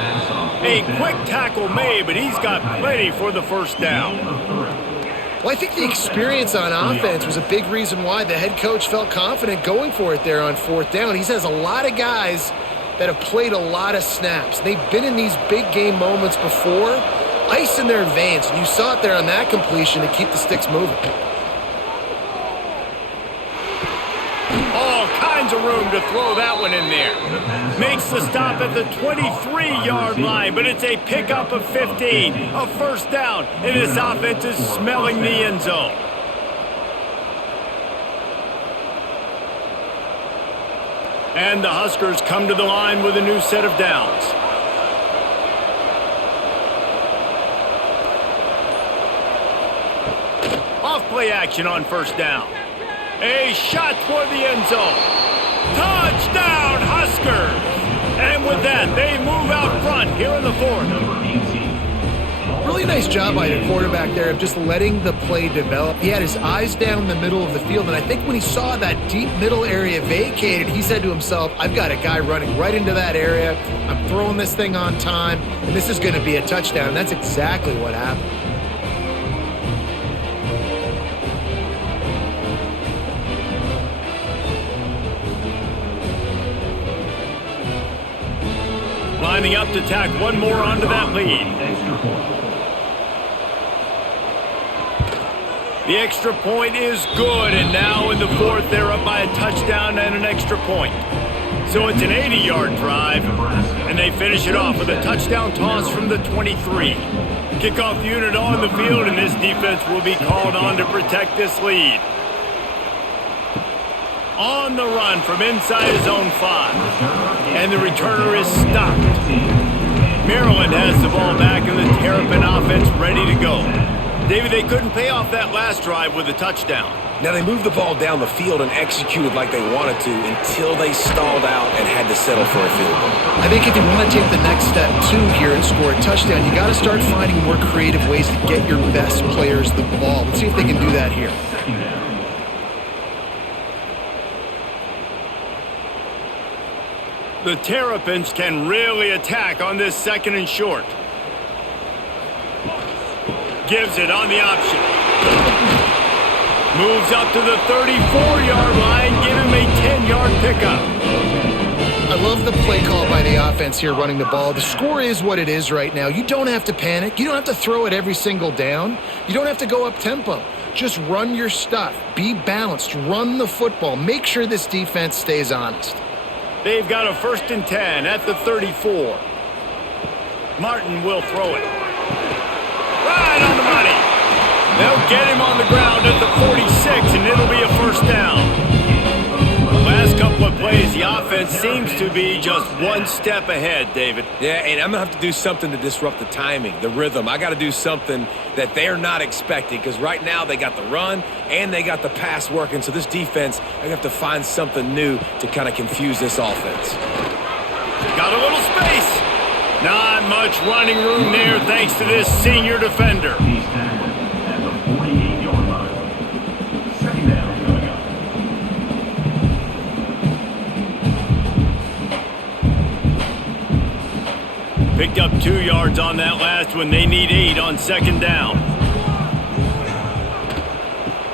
A quick tackle made, but he's got plenty for the 1st down. Well, I think the experience on offense was a big reason why the head coach felt confident going for it there on 4th down. He says a lot of guys that have played a lot of snaps. They've been in these big game moments before, ice in their veins. And you saw it there on that completion to keep the sticks moving. All kinds of room to throw that one in there. Makes the stop at the 23-yard line, but it's a pickup of 15. A 1st down, and this offense is smelling the end zone. And the Huskers come to the line with a new set of downs. Off play action on 1st down. A shot toward the end zone. Touchdown, Huskers! And with that, they move out front here in the 4th. Really nice job by the quarterback there of just letting the play develop. He had his eyes down the middle of the field, and I think when he saw that deep middle area vacated, he said to himself, I've got a guy running right into that area. I'm throwing this thing on time, and this is going to be a touchdown. And that's exactly what happened. Lining up to tack one more onto that lead. The extra point is good, and now in the 4th, they're up by a touchdown and an extra point. So it's an 80-yard drive, and they finish it off with a touchdown toss from the 23. Kickoff unit on the field, and this defense will be called on to protect this lead. On the run from inside his own 5. And the returner is stopped. Maryland has the ball back, and the Terrapin offense ready to go. David, they couldn't pay off that last drive with a touchdown. Now, they moved the ball down the field and executed like they wanted to until they stalled out and had to settle for a field goal. I think if you want to take the next step, too, here and score a touchdown, you got to start finding more creative ways to get your best players the ball. Let's see if they can do that here. The Terrapins can really attack on this 2nd and short. Gives it on the option. Moves up to the 34-yard line, give him a 10-yard pickup. I love the play call by the offense here running the ball. The score is what it is right now. You don't have to panic. You don't have to throw it every single down. You don't have to go up tempo. Just run your stuff. Be balanced. Run the football. Make sure this defense stays honest. They've got a 1st and 10 at the 34. Martin will throw it. Right on the money. They'll get him on the ground at the 46, and it'll be a 1st down. Last couple of plays, the offense seems to be just one step ahead, David. Yeah, and I'm going to have to do something to disrupt the timing, the rhythm. I got to do something that they're not expecting because right now they got the run and they got the pass working. So this defense, I have to find something new to kind of confuse this offense. Got a little space. Not much running room there thanks to this senior defender. He's tackled at the 48-yard line. 2nd down coming up. Picked up 2 yards on that last one. They need 8 on 2nd down.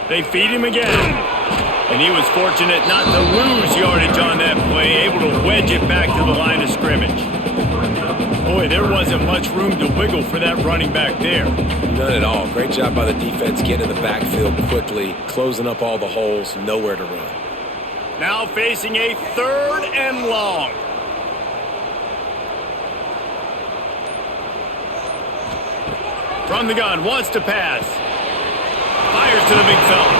They feed him again. And he was fortunate not to lose yardage on that play, able to wedge it back to the line of scrimmage. Boy, there wasn't much room to wiggle for that running back there. None at all. Great job by the defense getting in the backfield quickly, closing up all the holes, nowhere to run. Now facing a 3rd and long. From the gun, wants to pass. Fires to the big fella.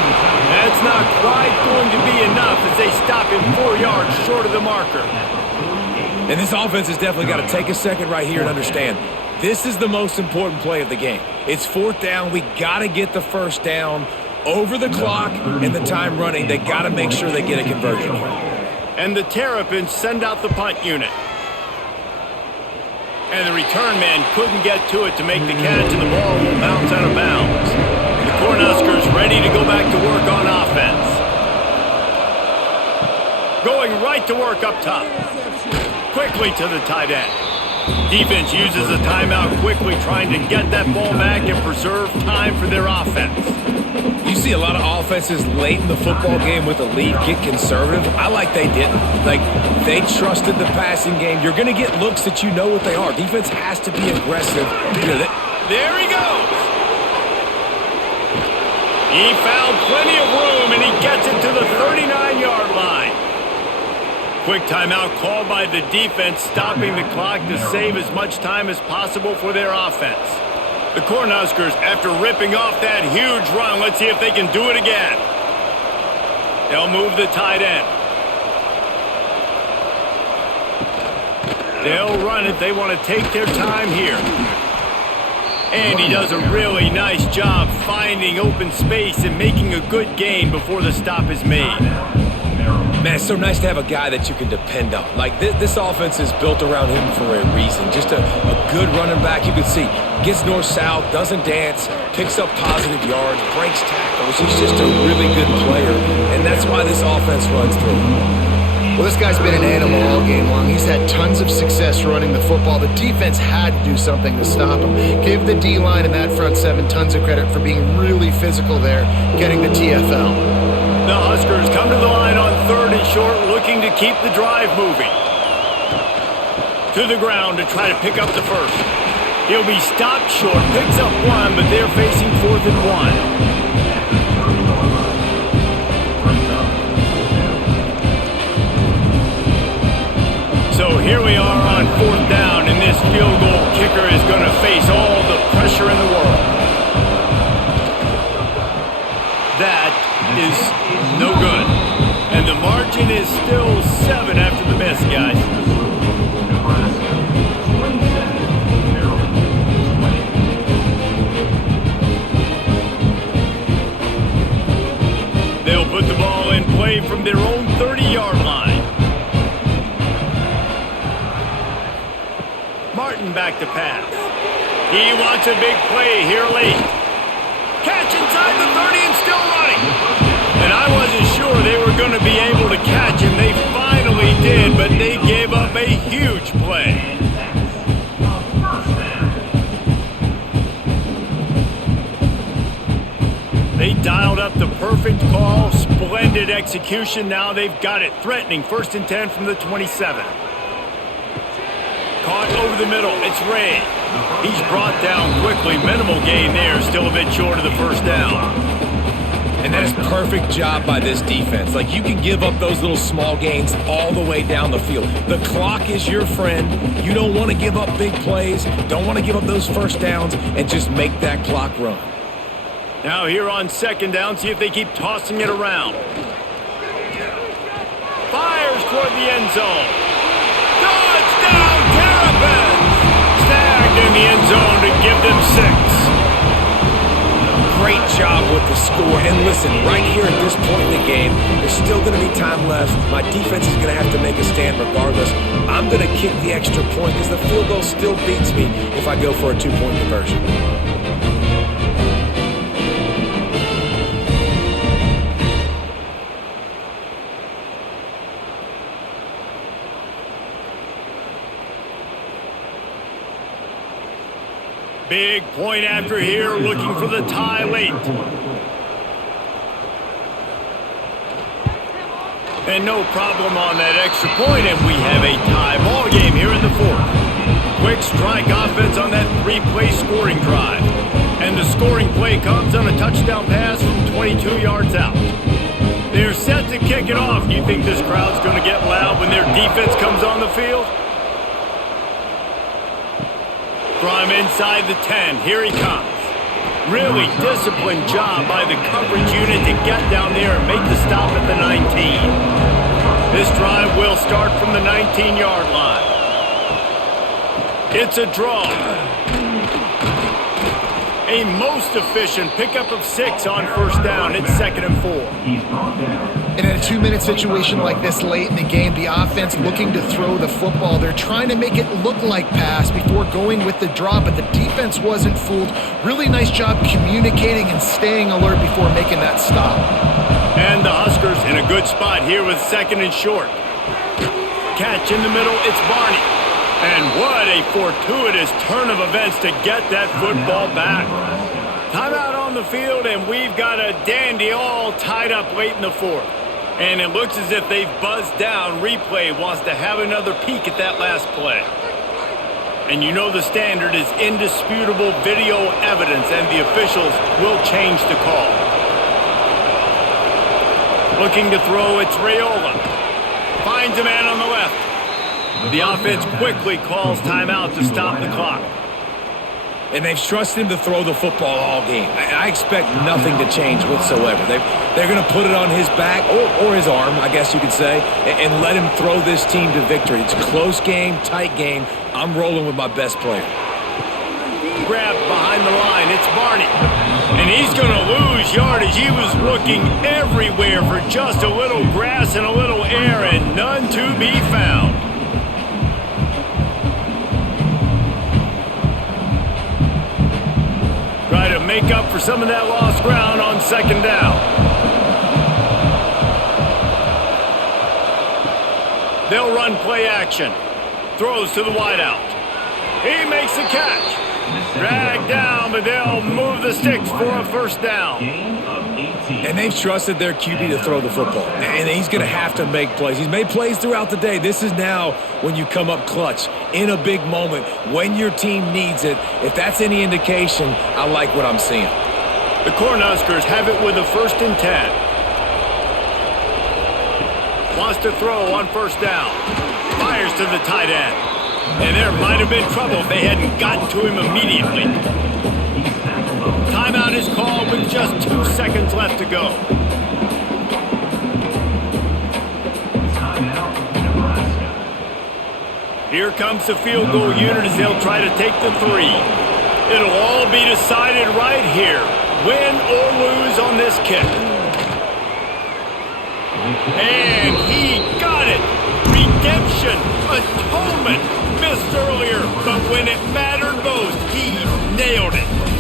That's not quite going to be enough as they stop him 4 yards short of the marker. And this offense has definitely got to take a second right here and understand this is the most important play of the game. It's 4th down. We got to get the 1st down over the clock and the time running. They got to make sure they get a conversion here. And the Terrapins send out the punt unit. And the return man couldn't get to it to make the catch, and the ball will bounce out of bounds. The Cornhuskers ready to go back to work on offense. Going right to work up top. Quickly to the tight end. Defense uses a timeout quickly, trying to get that ball back and preserve time for their offense. You see a lot of offenses late in the football game with a lead get conservative. I like they didn't. Like, they trusted the passing game. You're going to get looks that you know what they are. Defense has to be aggressive. There he goes. He found plenty of room, and he gets it to the 39-yard line. Quick timeout called by the defense, stopping the clock to save as much time as possible for their offense. The Cornhuskers, after ripping off that huge run, let's see if they can do it again. They'll move the tight end. They'll run it. They want to take their time here. And he does a really nice job finding open space and making a good gain before the stop is made. Man, it's so nice to have a guy that you can depend on. Like, this offense is built around him for a reason. Just a good running back. You can see, gets north-south, doesn't dance, picks up positive yards, breaks tackles. He's just a really good player, and that's why this offense runs through. Well, this guy's been an animal all game long. He's had tons of success running the football. The defense had to do something to stop him. Give the D-line and that front seven tons of credit for being really physical there, getting the TFL. The Huskers come to the line on 3rd and short, looking to keep the drive moving. To the ground to try to pick up the 1st. He'll be stopped short, picks up 1, but they're facing 4th and 1. So here we are on 4th down, and this field goal kicker is going to face all the pressure in the world. That is no good. And the margin is still 7 after the miss, guys. away from their own 30-yard line. Martin back to pass. He wants a big play here late. Catch inside the 30 and still running. And I wasn't sure they were going to be able to catch him. They finally did, but they gave up a huge play. They dialed up the perfect call, splendid execution. Now they've got it threatening. 1st and 10 from the 27. Caught over the middle. It's Ray. He's brought down quickly. Minimal gain there. Still a bit short of the 1st down. And that is perfect job by this defense. Like, you can give up those little small gains all the way down the field. The clock is your friend. You don't want to give up big plays. Don't want to give up those 1st downs and just make that clock run. Now here on 2nd down, see if they keep tossing it around. Fires toward the end zone. Touchdown, Terrapins! Snagged in the end zone to give them 6. Great job with the score. And listen, right here at this point in the game, there's still going to be time left. My defense is going to have to make a stand regardless. I'm going to kick the extra point because the field goal still beats me if I go for a 2-point conversion. Big point after here, looking for the tie late. And no problem on that extra point, and we have a tie ball game here in the 4th. Quick strike offense on that 3-play scoring drive. And the scoring play comes on a touchdown pass from 22 yards out. They're set to kick it off. Do you think this crowd's going to get loud when their defense comes on the field? From inside the 10, here he comes. Really disciplined job by the coverage unit to get down there and make the stop at the 19. This drive will start from the 19-yard line. It's a draw. A most efficient pickup of 6 on 1st down. It's 2nd and 4. And in a 2-minute situation like this late in the game, the offense looking to throw the football. They're trying to make it look like pass before going with the draw, but the defense wasn't fooled. Really nice job communicating and staying alert before making that stop. And the Huskers in a good spot here with 2nd and short. Catch in the middle, it's Barney. And what a fortuitous turn of events to get that football back. Timeout on the field, and we've got a dandy all tied up late in the 4th. And it looks as if they've buzzed down. Replay wants to have another peek at that last play. And you know the standard is indisputable video evidence, and the officials will change the call. Looking to throw, it's Raiola. Finds a man on the left. The offense quickly calls timeout to stop the clock. And they've trusted him to throw the football all game. I expect nothing to change whatsoever. They're going to put it on his back, or his arm, I guess you could say, and let him throw this team to victory. It's a close game, tight game. I'm rolling with my best player. Grabbed behind the line, it's Barney. And he's going to lose yardage. He was looking everywhere for just a little grass and a little air, and none to be found. Try to make up for some of that lost ground on 2nd down. They'll run play action. Throws to the wideout. He makes the catch. Dragged down, but they'll move the sticks for a 1st down. And they've trusted their QB to throw the football. And he's going to have to make plays. He's made plays throughout the day. This is now when you come up clutch in a big moment when your team needs it. If that's any indication, I like what I'm seeing. The Cornhuskers have it with a 1st and 10. Wants to throw on 1st down. Fires to the tight end. And there might have been trouble if they hadn't gotten to him immediately. Timeout is called with just 2 seconds left to go. Timeout, Nebraska. Here comes the field goal unit as they'll try to take the 3. It'll all be decided right here. Win or lose on this kick. And he got it. Redemption, atonement, missed earlier, but when it mattered most, he nailed it.